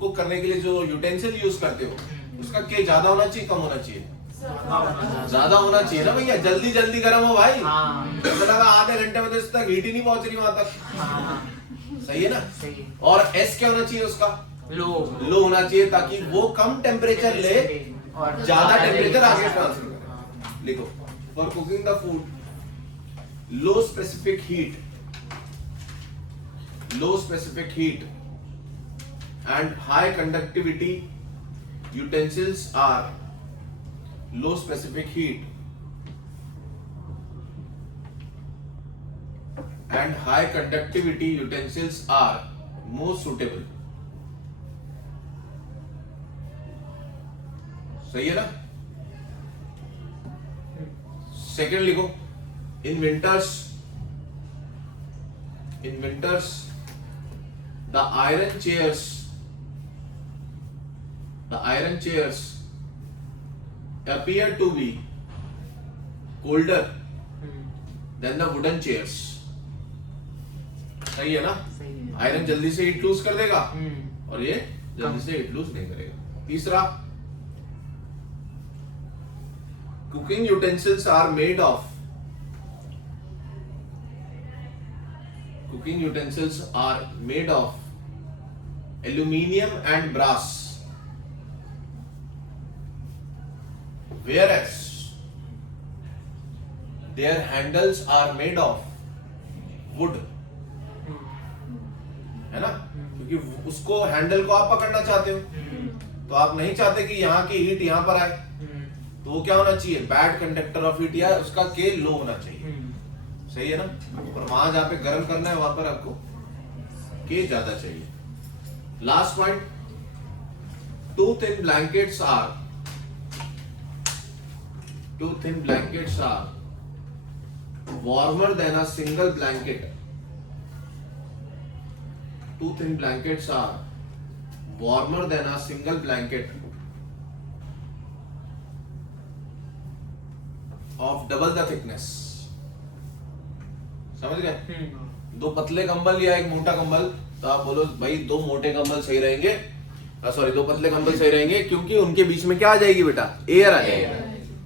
कुक करने के लिए जो यूटेंसिल यूज करते हो, उसका के ज्यादा होना चाहिए कम होना चाहिए? ज्यादा होना चाहिए ना भैया, जल्दी जल्दी गर्म हो भाई। हाँ, ऐसा लगा आधे घंटे में तो इस तक हीट ही नहीं पहुंच रही वहां तक। हाँ, सही है ना? सही है। और एस क्या होना चाहिए उसका? लो होना चाहिए, ताकि वो कम टेम्परेचर ले और ज्यादा टेम्परेचर आगे ट्रांसफर करे। लिखो, for cooking the food low specific heat and high conductivity utensils are low specific heat and high conductivity utensils are most suitable. सही है ना? सेकेंड लिखो, in winters the iron chairs appear to be colder than the wooden chairs. सही है ना? सही है। Iron जल्दी से हीट लूज कर देगा हम्म। और ये जल्दी से हीट लूज नहीं करेगा। तीसरा, cooking utensils are made of aluminium and brass, whereas their handles are made of wood. है ना? क्योंकि उसको हैंडल को आप पकड़ना चाहते हो, तो आप नहीं चाहते कि यहाँ की हीट यहाँ पर आए, तो वो क्या होना चाहिए? बैड कंडक्टर ऑफ हीट, या उसका के लो होना चाहिए। सही है ना? और वहां जहां पे गर्म करना है वहां पर आपको के ज्यादा चाहिए। Last point, two thin blankets are warmer than a single blanket. Two thin blankets are warmer than a single blanket of double the thickness. समझ गए? दो पतले कंबल या एक मोटा कंबल, तो आप बोलो भाई दो मोटे कंबल सही रहेंगे, सॉरी दो पतले कंबल सही रहेंगे, क्योंकि उनके बीच में क्या आ जाएगी बेटा? एयर आ जाएगी,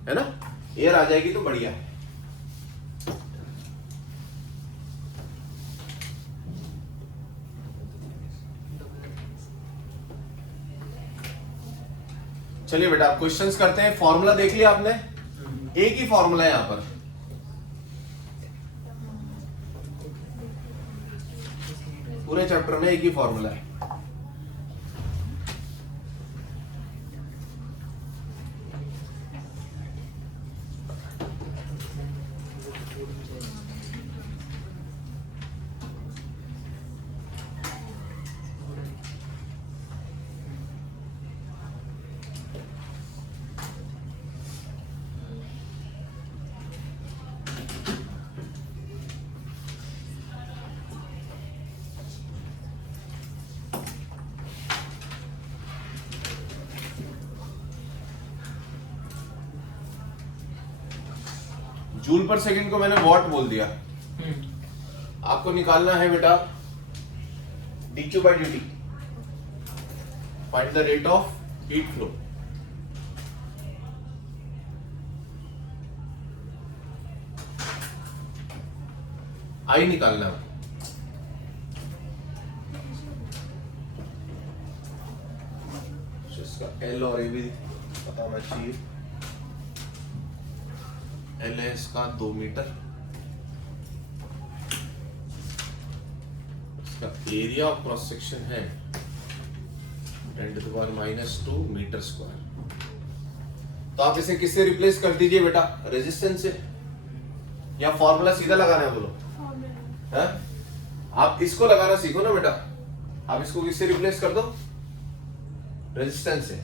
है ना? एयर आ जाएगी तो बढ़िया है। चलिए बेटा आप क्वेश्चंस करते हैं। फॉर्मूला देख लिया आपने? एक ही फॉर्मूला है यहां पर, पूरे चैप्टर में एक ही फॉर्मूला है। जूल पर सेकंड को मैंने वॉट बोल दिया। आपको निकालना है बेटा dq by dt, find the rate of heat flow. I निकालना है, इसका एल और ए भी पता होना चाहिए। एल है इसका 2 मीटर, इसका एरिया ऑफ क्रॉस सेक्शन है 10⁻⁻² मीटर स्क्वायर। तो आप इसे किससे रिप्लेस कर दीजिए बेटा? रेजिस्टेंस से, या फॉर्मूला सीधा लगाना है बोलो? है? आप इसको लगाना सीखो ना बेटा। आप इसको किससे रिप्लेस कर दो? रेजिस्टेंस से।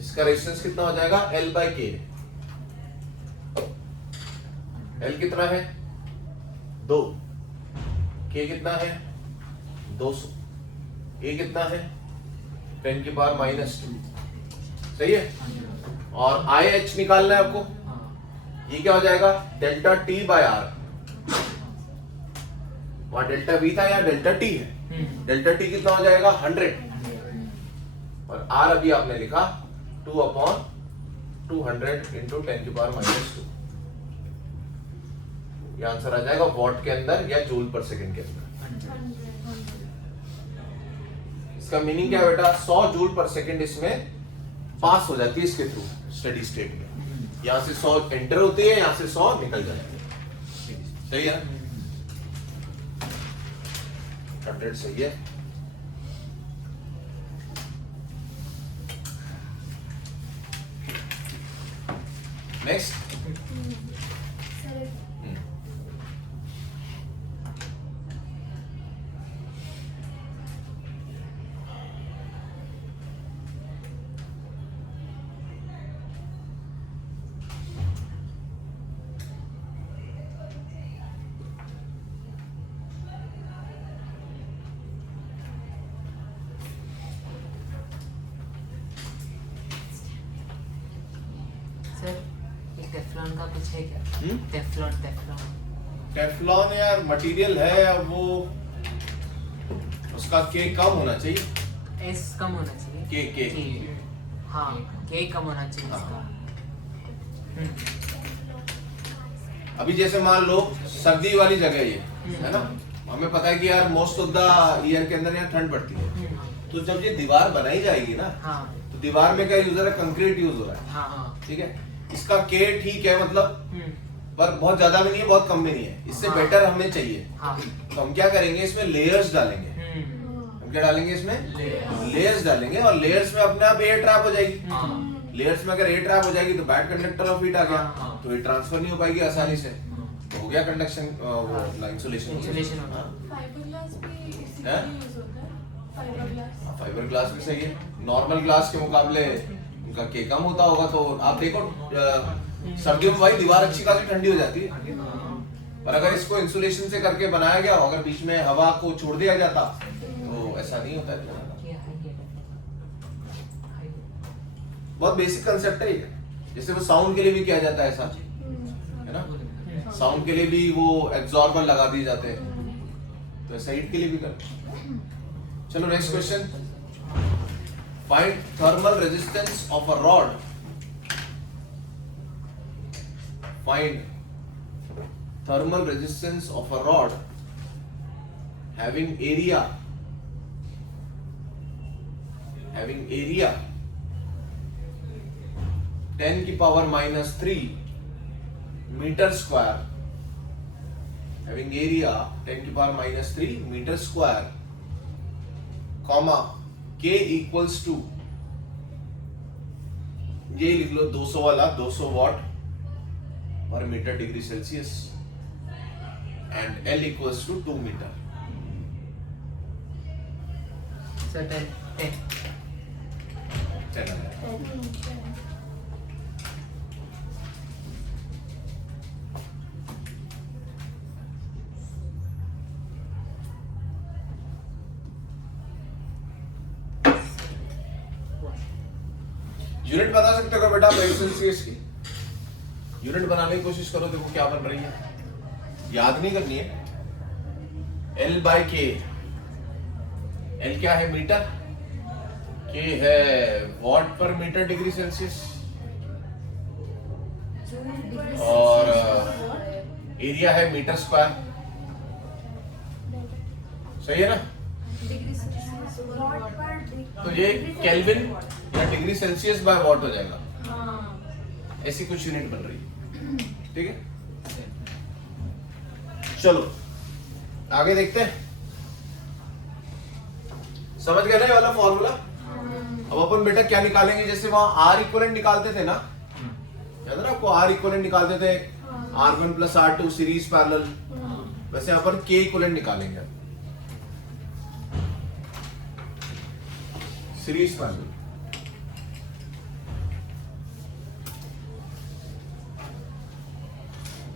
इसका रेजिस्टेंस कितना हो जाएगा? L/K। L कितना है? 2। K कितना है? 200। A कितना है? 10⁻⁻²। सही है? और IH निकालना है आपको। ये क्या हो जाएगा? ΔT/R। वहां ΔV था, या ΔT है। ΔT कितना हो जाएगा? 100। और R अभी आपने लिखा 2/200 × 10⁻²। ये आंसर आ जाएगा वॉट के अंदर या जूल पर सेकंड के अंदर। इसका मीनिंग क्या है बेटा? 100 जूल पर सेकंड इसमें पास हो जाती है इसके थ्रू स्टेडी स्टेट में। यहां से 100 एंटर होती है, यहां से 100 निकल जाती है। सही है? 100 सही है। नेक्स्ट, कुछ है क्या? टेफ्लॉन टेफ्लॉन यार मटेरियल है, अब वो उसका के कम होना चाहिए, एस कम होना चाहिए, के हाँ के कम होना चाहिए हाँ। इसका। अभी जैसे मान लो सर्दी वाली जगह ये है ना, हमें पता है कि यार मोस्ट ऑफ द ईयर के अंदर यहाँ ठंड पड़ती है, तो जब ये दीवार बनाई जाएगी ना, हाँ तो दीवार में क्या यूज हो रहा है, कंक्रीट यूज हो रहा है, हाँ ठीक है। इसका के ठीक है मतलब, पर बहुत ज्यादा भी नहीं है बहुत कम भी नहीं है, इससे बेटर हमें चाहिए। हाँ तो हम क्या करेंगे, इसमें लेयर्स डालेंगे। हम क्या डालेंगे इसमें, लेयर्स डालेंगे, और लेयर्स में अपने आप एयर ट्रैप हो जाएगी। लेयर्स में अगर एयर ट्रैप हो जाएगी तो बैड कंडक्टर ऑफ हीट आ गया, तो ये ट्रांसफर नहीं हो पाएगी आसानी से, तो हो गया कंडक्शन, वो इंसुलेशन। फाइबरग्लास भी इसी के हैं? लिए यूज होता है, फाइबरग्लास। फाइबर ग्लास भी सही है, नॉर्मल ग्लास के मुकाबले उनका के कम होता होगा। तो आप देखो सर्दियों में भाई दीवार अच्छी खासी ठंडी हो जाती है, पर अगर इसको इंसुलेशन से करके बनाया गया, अगर बीच में हवा को छोड़ दिया जाता तो ऐसा नहीं होता है। बहुत बेसिक कंसेप्ट है ये, जैसे वो साउंड के लिए भी किया जाता है ऐसा, है ना, साउंड के लिए भी वो एब्जॉर्बर लगा दिए जाते हैं, तो ऐसा हीट के लिए भी करते हैं। चलो next question, find thermal resistance of a rod. Find thermal resistance of a rod having area 10 की power -3 metre square, having area 10 की power -3 metre square, comma K equals to, ये लिख लो 200 वाला 200 watt per metre degree Celsius, and L equals to 2 meter. So 10 10 unit बता सकते हो बेटा सेल्सियस की? यूनिट बनाने की कोशिश करो, देखो क्या बन रही है, याद नहीं करनी है। L बाय के, L क्या है मीटर, K है what per metre degree Celsius, और एरिया है मीटर स्क्वायर, सही है ना। तो ये केल्विन या डिग्री सेल्सियस बाय वॉट हो जाएगा, ऐसी कुछ यूनिट बन रही है, ठीक है। चलो आगे देखते हैं, समझ गए ना ये वाला फॉर्मूला। अब अपन बेटा क्या निकालेंगे, जैसे वहां आर इक्वलेंट निकालते थे ना, याद है ना आपको, आर इक्वलेंट निकालते थे R1 + R2 सीरीज पैरेलल, वैसे अपन के इक्वलेंट निकालेंगे, सीरीज पैरेलल।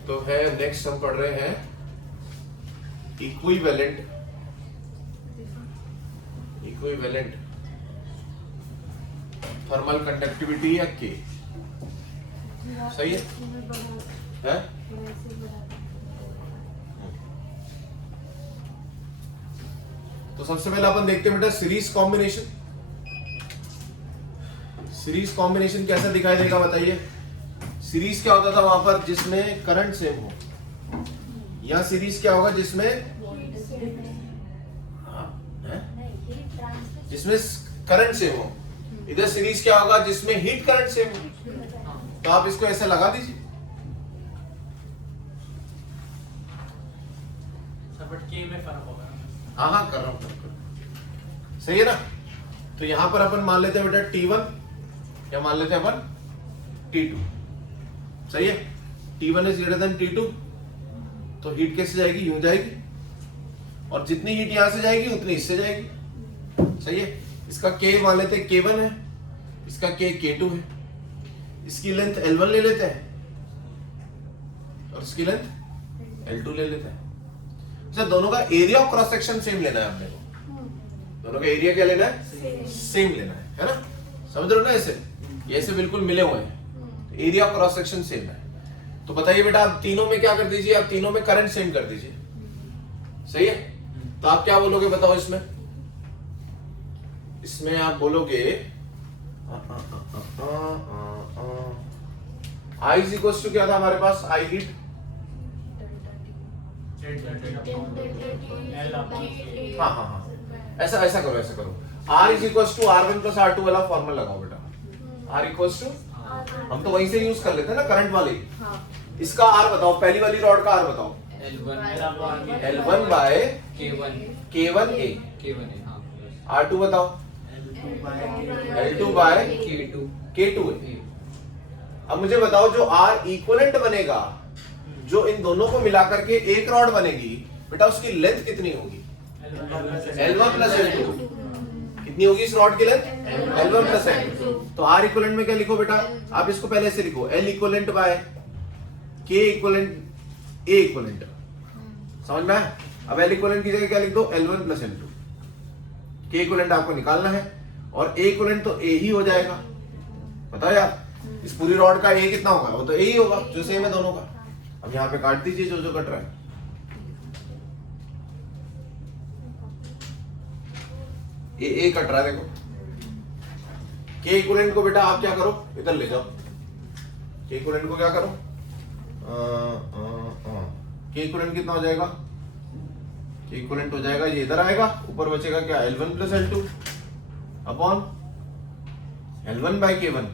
तो है नेक्स्ट हम पढ़ रहे हैं इक्विवेलेंट थर्मल कंडक्टिविटी या के, सही है? तो सबसे पहले अपन देखते हैं बेटा सीरीज कॉम्बिनेशन। सीरीज कॉम्बिनेशन कैसा दिखाई देगा बताइए। सीरीज क्या होता था वहां पर, जिसमें करंट सेम हो, या सीरीज क्या होगा जिसमें जिसमें करंट सेम हो। इधर सीरीज क्या होगा जिसमें हीट करंट सेम हो। तो आप इसको ऐसे लगा दीजिए, बट के में फर्क होगा। हाँ कर रहा हूं, सही है ना। तो यहां पर अपन मान लेते हैं बेटा T1 या मान लेते हैं अपन T2, सही है। T1 is greater than T2, तो हीट कैसे जाएगी, यूं जाएगी, और जितनी हीट यहां से जाएगी उतनी इससे जाएगी, सही है। इसका K मान लेते हैं K1 है, इसका K K2 है, इसकी लेंथ L1 ले लेते हैं और इसकी लेंथ L2 ले लेते हैं। अच्छा, दोनों का area of cross section same लेना है आपने को, दोनों का एरिया क्या लेना है, सेम लेना है ना। समझ रहे हो ना, ऐसे ये ऐसे बिल्कुल मिले हुए हैं, area of cross section same है। तो बताइए बेटा, आप तीनों में क्या कर दीजिए, आप तीनों में करंट सेम कर दीजिए, सही है। तो आप क्या बोलोगे बताओ इसमें, इसमें आप बोलोगे I इज इक्वल टू क्या था हमारे पास, आई हीट हाँ हाँ हाँ, ऐसा ऐसा करो, ऐसा करो, R is equal to R1 plus R2 वाला फॉर्मूला लगाओ बेटा। R इक्वल टू, हम तो वहीं से यूज कर लेते हैं ना करंट वाले। इसका R बताओ, पहली वाली रॉड का R बताओ, L1 बाय K1A, R2 बताओ, L2 बाय K2A। अब मुझे बताओ जो R इक्विवेलेंट बनेगा, जो इन दोनों को मिला करके एक रॉड बनेगी बेटा, उसकी लेंथ कितनी होगी, L1 प्लस L2। कितनी होगी इस रॉड की लेंथ, L1 प्लस L2। तो R इक्विवेलेंट में क्या लिखो बेटा, आप इसको पहले से लिखो, L equivalent by K equivalent A equivalent, समझ में आया। अब L इक्विवेलेंट की जगह क्या लिख दो, L1 plus L2। K equivalent आपको निकालना है और A इक्विवेलेंट तो A ही हो जाएगा, बताओ यार, इस पूरी रॉड का A कितना होगा, वो तो A ही होगा जो सेम है दोनों का। अब यहाँ पे काट दीजिए जो जो कट रहा है। ए कट रहा है, देखो। के इक्विवेलेंट को बेटा आप क्या करो, इधर ले जाओ। के इक्विवेलेंट को क्या करो, के इक्विवेलेंट कितना हो जाएगा, के इक्विवेलेंट हो जाएगा, ये इधर आएगा, ऊपर बचेगा क्या, L1 plus L2 upon L1 by K1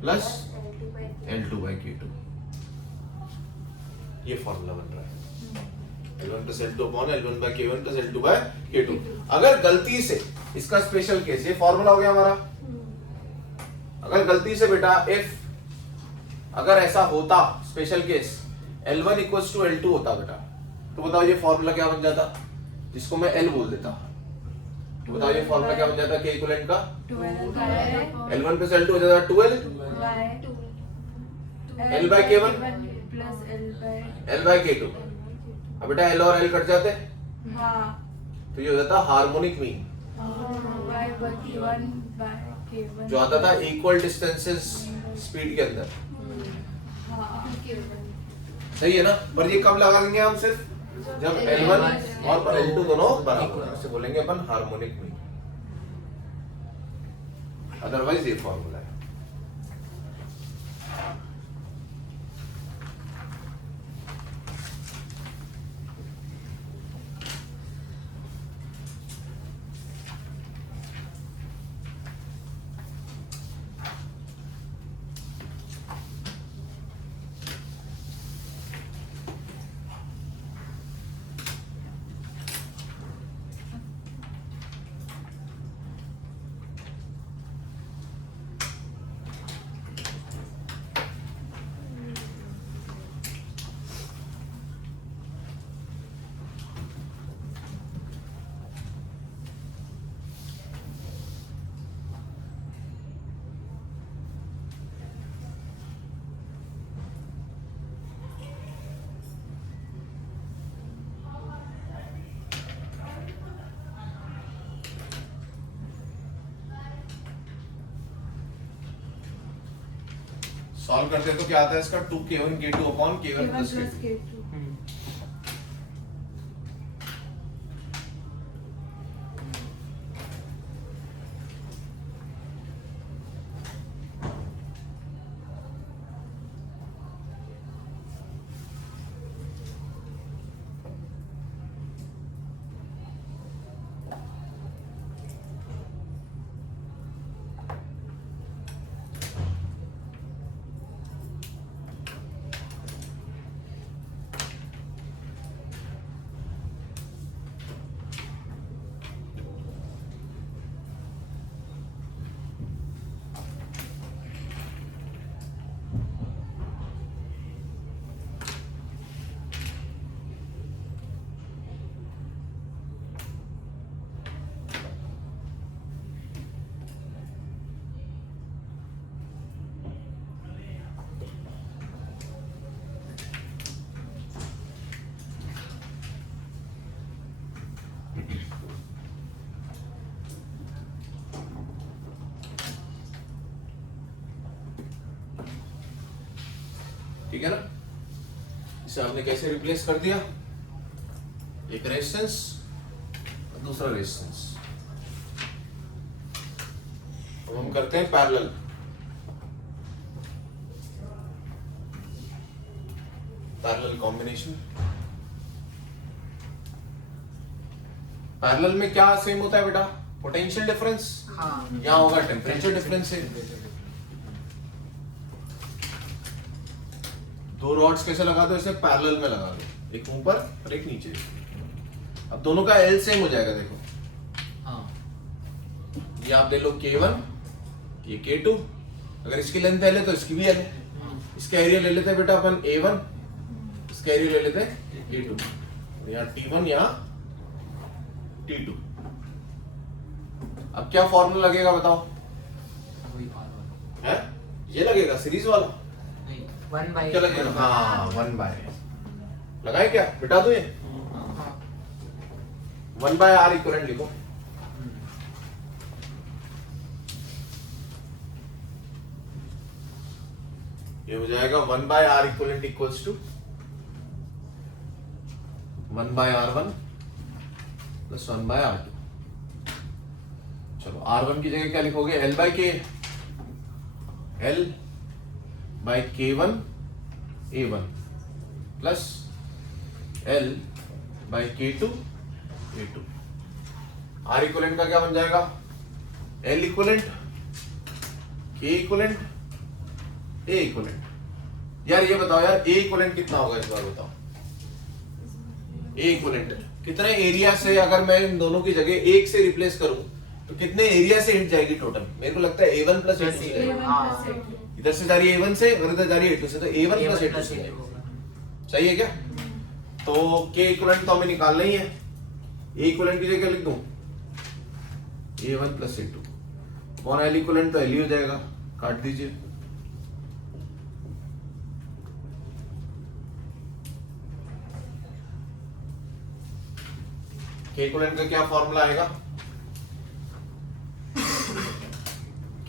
plus L2 by K2। ये फॉर्मूला बन रहा है, L1 plus L2 upon L1 by K1 plus L2 by K2। अगर गलती से, इसका स्पेशल केस, ये फॉर्मूला हो गया हमारा। अगर गलती से बेटा अगर ऐसा होता special case, L1 equals to L2 होता बेटा, तो बताओ ये फॉर्मूला क्या बन जाता, जिसको मैं L बोल देता, तो बताओ ये फॉर्मूला क्या बन जाता के इक्विवेलेंट का, L1 प्लस L2 हो जाता 12 L bye K1 L bye K2। अब बेटा L और L कट जाते, तो ये हो जाता हार्मोनिक मीन, जो आता था इक्वल डिस्टेंसेस स्पीड के अंदर, सही है ना। पर ये कब लगाएंगे हम, सिर्फ जब L1 और L2 दोनों बराबर, इसे बोलेंगे अपन हार्मोनिक मीन, अदरवाइज ये फॉर्मूला है। सॉल्व करते हैं तो क्या आता है इसका, 2k1 k2 upon k1 plus k2। ठीक है ना? इसे आपने कैसे रिप्लेस कर दिया? एक रेजिस्टेंस और दूसरा रेजिस्टेंस। अब हम करते हैं पैरेलल। Parallel combination. पैरेलल में क्या सेम होता है बेटा? Potential difference. हाँ यहाँ होगा टेम्परेचर डिफरेंस है। दो रॉड्स कैसे लगा दो? इसे पैरेलल में लगा दो, एक ऊपर और एक नीचे। अब दोनों का एल सेम हो जाएगा। देखो हाँ ये आप ले लो K1, ये K2। अगर इसकी लेंथ एल है तो इसकी भी एल है। इसका एरिया ले लेते हैं बेटा अपन A1, इसका एरिया ले लेते हैं A2। यहाँ T1, यहाँ T2। अब क्या फॉर्मूला लगेगा बताओ? वही R1 है ये लगेगा सीरीज वाला। नहीं 1/, क्या लगेगा? हाँ 1/, लगाए क्या? बिठा दो ये हाँ 1/R इक्विवेलेंट लिखो। ये हो जाएगा 1/R equivalent equals to 1/R1 plus 1/R2। चलो R1 की जगह क्या लिखोगे? L/K, L/K1 A1 plus L/K2 A2। R equivalent का क्या बन जाएगा? L equivalent, K equivalent, A equivalent. यार ये बताओ यार A इक्विवेलेंट कितना होगा इस बार बताओ? A इक्विवेलेंट कितने एरिया से, अगर मैं इन दोनों की जगह एक से रिप्लेस करूं तो कितने एरिया से हिट जाएगी टोटल? मेरे को लगता है A1 प्लस A2 से जाएगी। इधर से जा रही है A1 से और इधर जा रही है A2 से, तो A1 प्लस A2 से जाएगी। सही है क्या? तो K इक्विवेलेंट तो हमें निकालना ही है। A इक्विवेलेंट की जगह लिख दूं A1 प्लस A2 और L इक्विवेलेंट तो L ही हो जाएगा, काट दीजिए। K इक्विवेलेंट का क्या फॉर्मूला आएगा?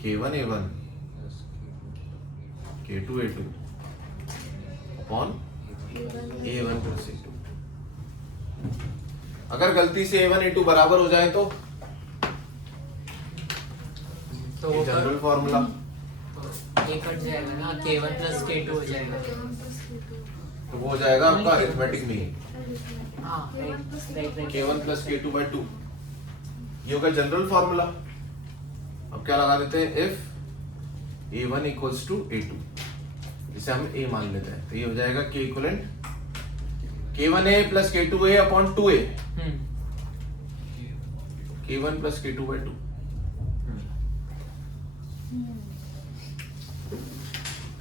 K1 A1 K2 A2 upon A1 plus A2। अगर गलती से A1 A2 बराबर हो जाए तो तो जनरल फॉर्मूला ये कट जाएगा ना, K1 प्लस K2 हो जाएगा। तो वो हो जाएगा आपका अरिथमेटिक मीन हाँ राइट K1 प्लस K2/2। ये होगा जनरल फॉर्मूला। अब क्या लगा देते हैं? If A1 equals to A2, जिसे हम A मान लेते हैं, तो ये हो जाएगा K equivalent K1A plus K2A upon 2A। K1 plus K2/2।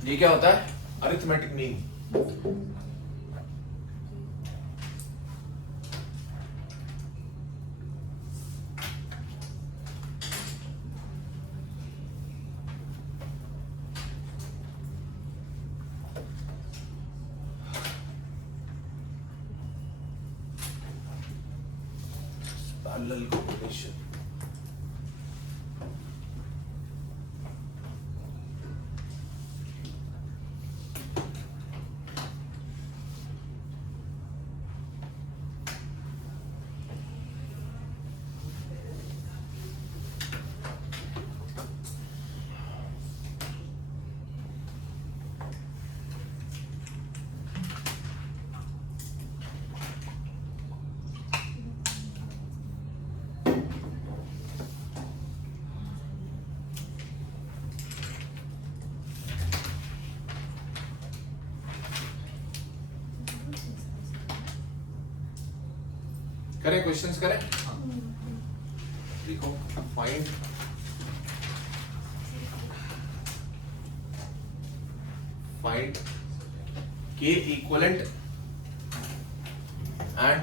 ये क्या होता है? Arithmetic mean. Parallel combination. करें क्वेश्चंस करें? देखो find K equivalent and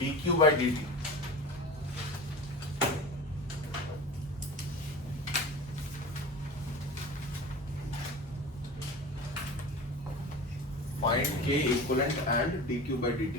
dq by dt। Find K equivalent and dq by dt।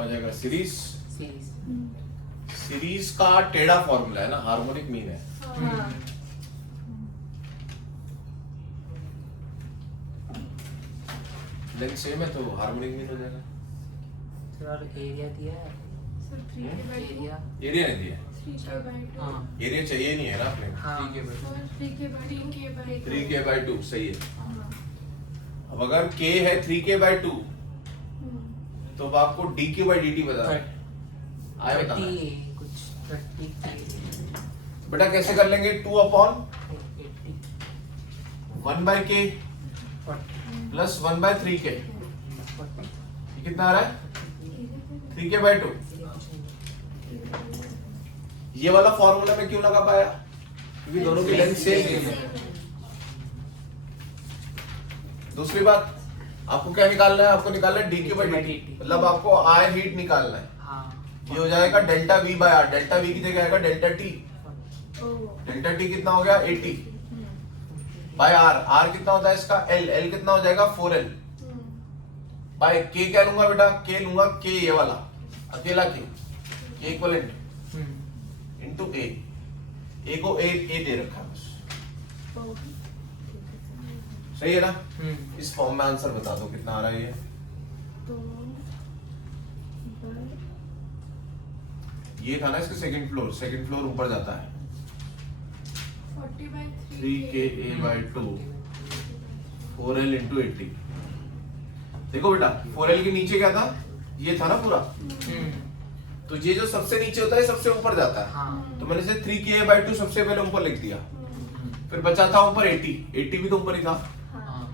क्या हो जाएगा सीरीज सीरीज सीरीज का टेढ़ा फॉर्मूला है ना, हार्मोनिक मीन है। हाँ लेंथ सेम है तो हार्मोनिक मीन हो जाएगा। और एरिया दिया है, सर 3k/2 एरिया एरिया नहीं दिया, 3k/2 हाँ एरिया चाहिए नहीं है ना अपने, हाँ 3k/2 3k/2 सही है। हाँ अब अगर k है 3k/2 तो अब आपको dq/dt बता आया बताना है। 30 कुछ 30 बेटा कैसे कर लेंगे, 2/1/k 40 प्लस 1/3k, ये कितना आ रहा है 3k/2। ये वाला फॉर्मूला में क्यों लगा पाया, क्योंकि दोनों की लेंथ सेम है। दूसरी बात, आपको क्या निकालना है, आपको निकालना है dq/dt, मतलब आपको आई हीट निकालना है। हाँ ये हो जाएगा डेल्टा v/r, डेल्टा v की जगह आएगा डेल्टा t, डेल्टा t कितना हो गया 80 बाय r, r कितना होता है इसका l, l कितना हो जाएगा 4l बाय k, क्या लूंगा बेटा, k लूंगा k ये वाला अकेला k equivalent into a, a को a दे रखा है बस, सही है ना। इस फॉर्म में आंसर बता दो कितना आ रहा है ये। ये था ना इसका सेकंड फ्लोर ऊपर जाता है 3ka/2 4l into 80। देखो बेटा 4l के नीचे क्या था, ये था ना पूरा, तो ये जो सबसे नीचे होता है सबसे ऊपर जाता है, हाँ तो मैंने इसे 3ka/2 सबसे पहले ऊपर लिख दिया, फिर बचा था ऊपर 80 भी तो ऊपर ही था, हाँ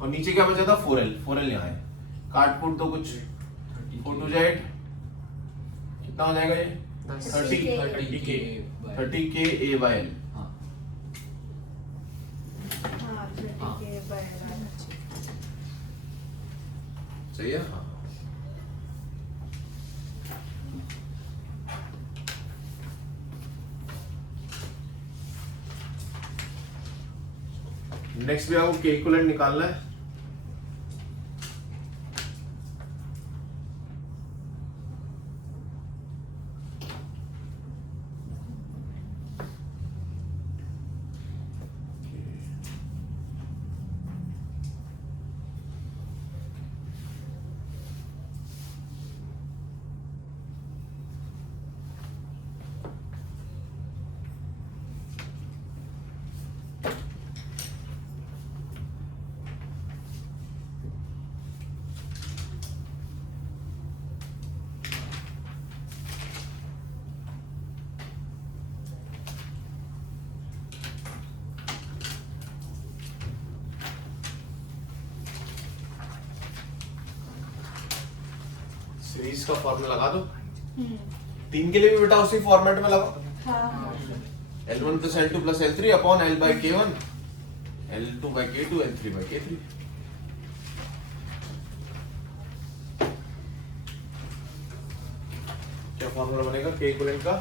और नीचे क्या बचा था 4l यहाँ है, काट फूट तो कुछ 4 to 8 कितना हो जाएगा ये 30k/l। सही है हाँ। नेक्स्ट भी आपको के इक्विवेलेंट निकालना है। सीरीज का फॉर्मूला लगा दो, 3 के लिए भी बेटा उसी फॉर्मेट में लगाओ, L1 plus L2 plus L3 upon L by K1, L2 by K2, L3 by K3। क्या फॉर्मूला बनेगा के इक्विवेलेंट का,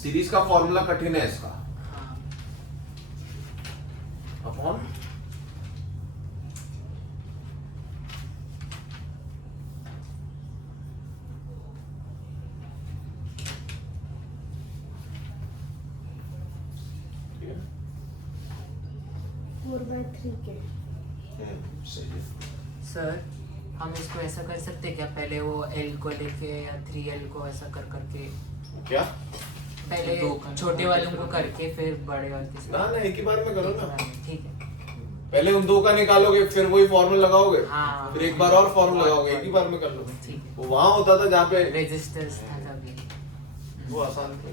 सीरीज का फॉर्मूला कठिन है इसका, अपॉन सही है। सर हम इसको ऐसा कर सकते हैं क्या, पहले वो L को लेके या 3L को ऐसा कर करके, क्या पहले छोटे वालों को करके फिर बड़े वाले के ना ना एक ही बार में करो ना, ठीक है पहले उन दो का निकालोगे फिर वही फॉर्मूला लगाओगे, हाँ। फिर एक बार और फॉर्मूला लगाओगे, एक ही बार में कर लो। ठीक है। वो वहां होता था जहाँ पे रेजिस्टर्स था तभी। वो आसान था।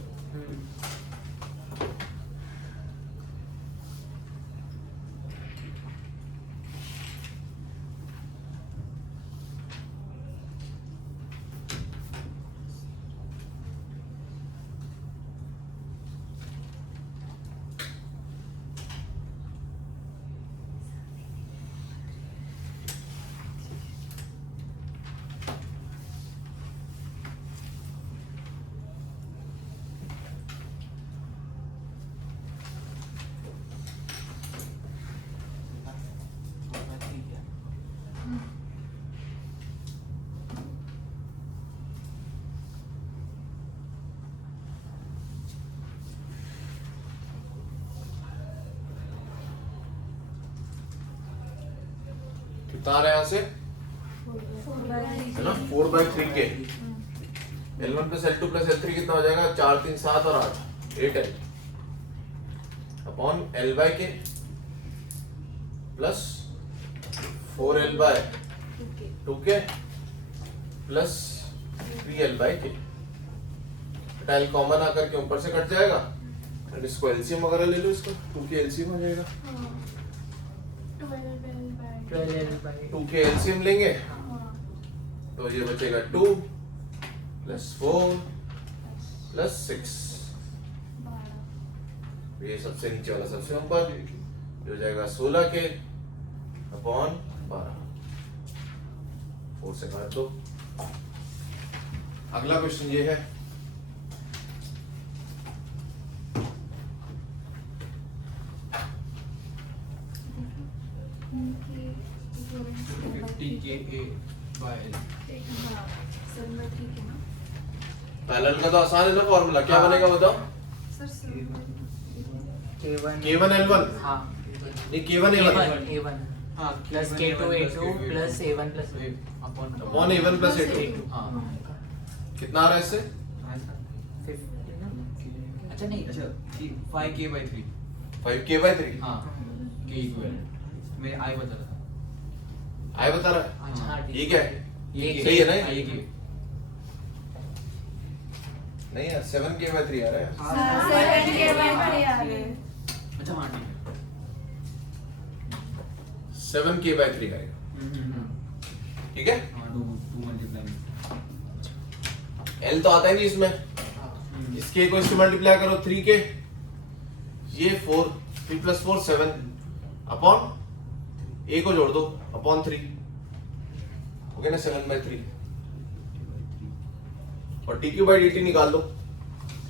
कितना आ रहा है यहाँ से, है ना 4/3 के। L1 plus L2 plus L3 कितना हो जाएगा, 4 3 7 और 8 8L upon L by K plus 4L by 2K plus 3L by K. L common आकर के ऊपर से कट जाएगा और इसको एलसीएम वगैरह ले लो, इसको 2K एलसीएम हो जाएगा। 2K एलसीएम लेंगे तो ये बचेगा 2 प्लस 4 प्लस 6, ये सबसे नीचे वाला सबसे ऊपर ये हो जाएगा 16 के अपॉन 12, 4 से काट दो। अगला क्वेश्चन ये है, पैरेलल का तो आसान है ना फॉर्मूला, क्या बनेगा बताओ, K1 L1 हाँ नहीं K1 A1 A1 plus K2 A2 plus A1 plus upon A1 plus A2 कितना आ रहा है इससे, 50 अच्छा नहीं, अच्छा 5K/3 5K/3 हाँ K इक्विवेलेंट मैं I बता रहा था। आई बता रहा है, अच्छा हाँ ये क्या है, ये सही है ना ये? ये K नहीं यार 7K/3 आ रहा है, अच्छा हाँ ठीक 7K/3 आएगा, है। ठीक है। हाँ 2 मल्टीप्लाई L तो आता ही नहीं इसमें, इसके को इससे मल्टीप्लाई करो 3K, ये 4 3 प्लस 4 7 अपॉन A को जोड़ दो अपॉन 3 हो गया ना 7/3 और dQ/dt निकाल दो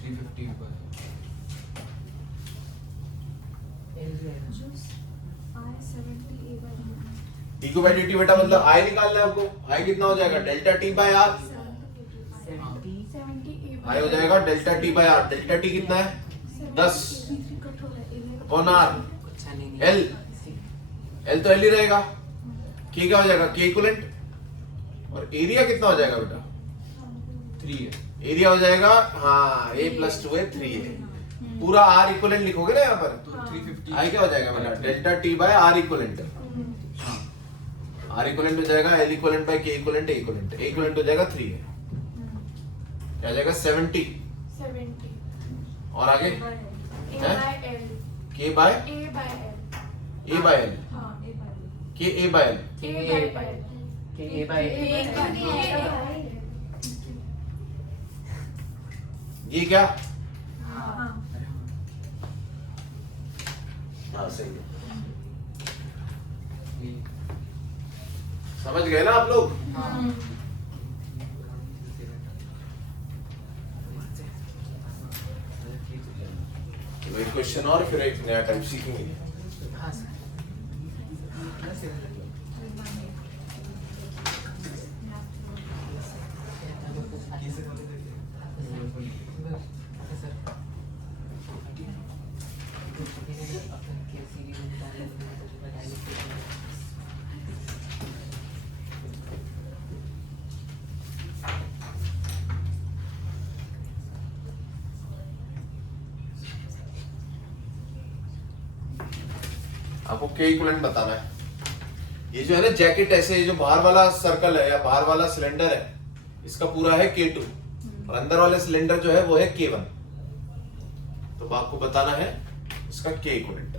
350 ऊपर dQ/dt बेटा मतलब I निकालना है आपको, I कितना हो जाएगा डेल्टा T/R, I हो जाएगा डेल्टा T/R, डेल्टा T कितना है 10 अपॉन R, अच्छा नहीं L तो L ही रहेगा, K क्या हो जाएगा K इक्विवेलेंट और एरिया कितना हो जाएगा बेटा 3 है एरिया हो जाएगा हाँ A + 2 है 3 है, पूरा R इक्विवेलेंट लिखोगे ना यहाँ पर तो 350 I क्या हो जाएगा बेटा डेल्टा T/R इक्विवेलेंट, हाँ R इक्विवेलेंट हो जाएगा L equivalent by K equivalent A equivalent, A equivalent हो जाएगा 3 है, क्या हो जाएगा 70 और आगे K by A by L K A by L ये क्या हाँ सही है, समझ गए ना आप लोग। एक क्वेश्चन और फिर एक नया टाइप सीखेंगे। हाँ सर आपको K इक्विवेलेंट बताना है। ये जो है ना जैकेट ऐसे, ये जो बाहर वाला सर्कल है या बाहर वाला सिलेंडर है, इसका पूरा है K2 और अंदर वाले सिलेंडर जो है वो है K1। तो आपको बताना है इसका K इक्विवेलेंट।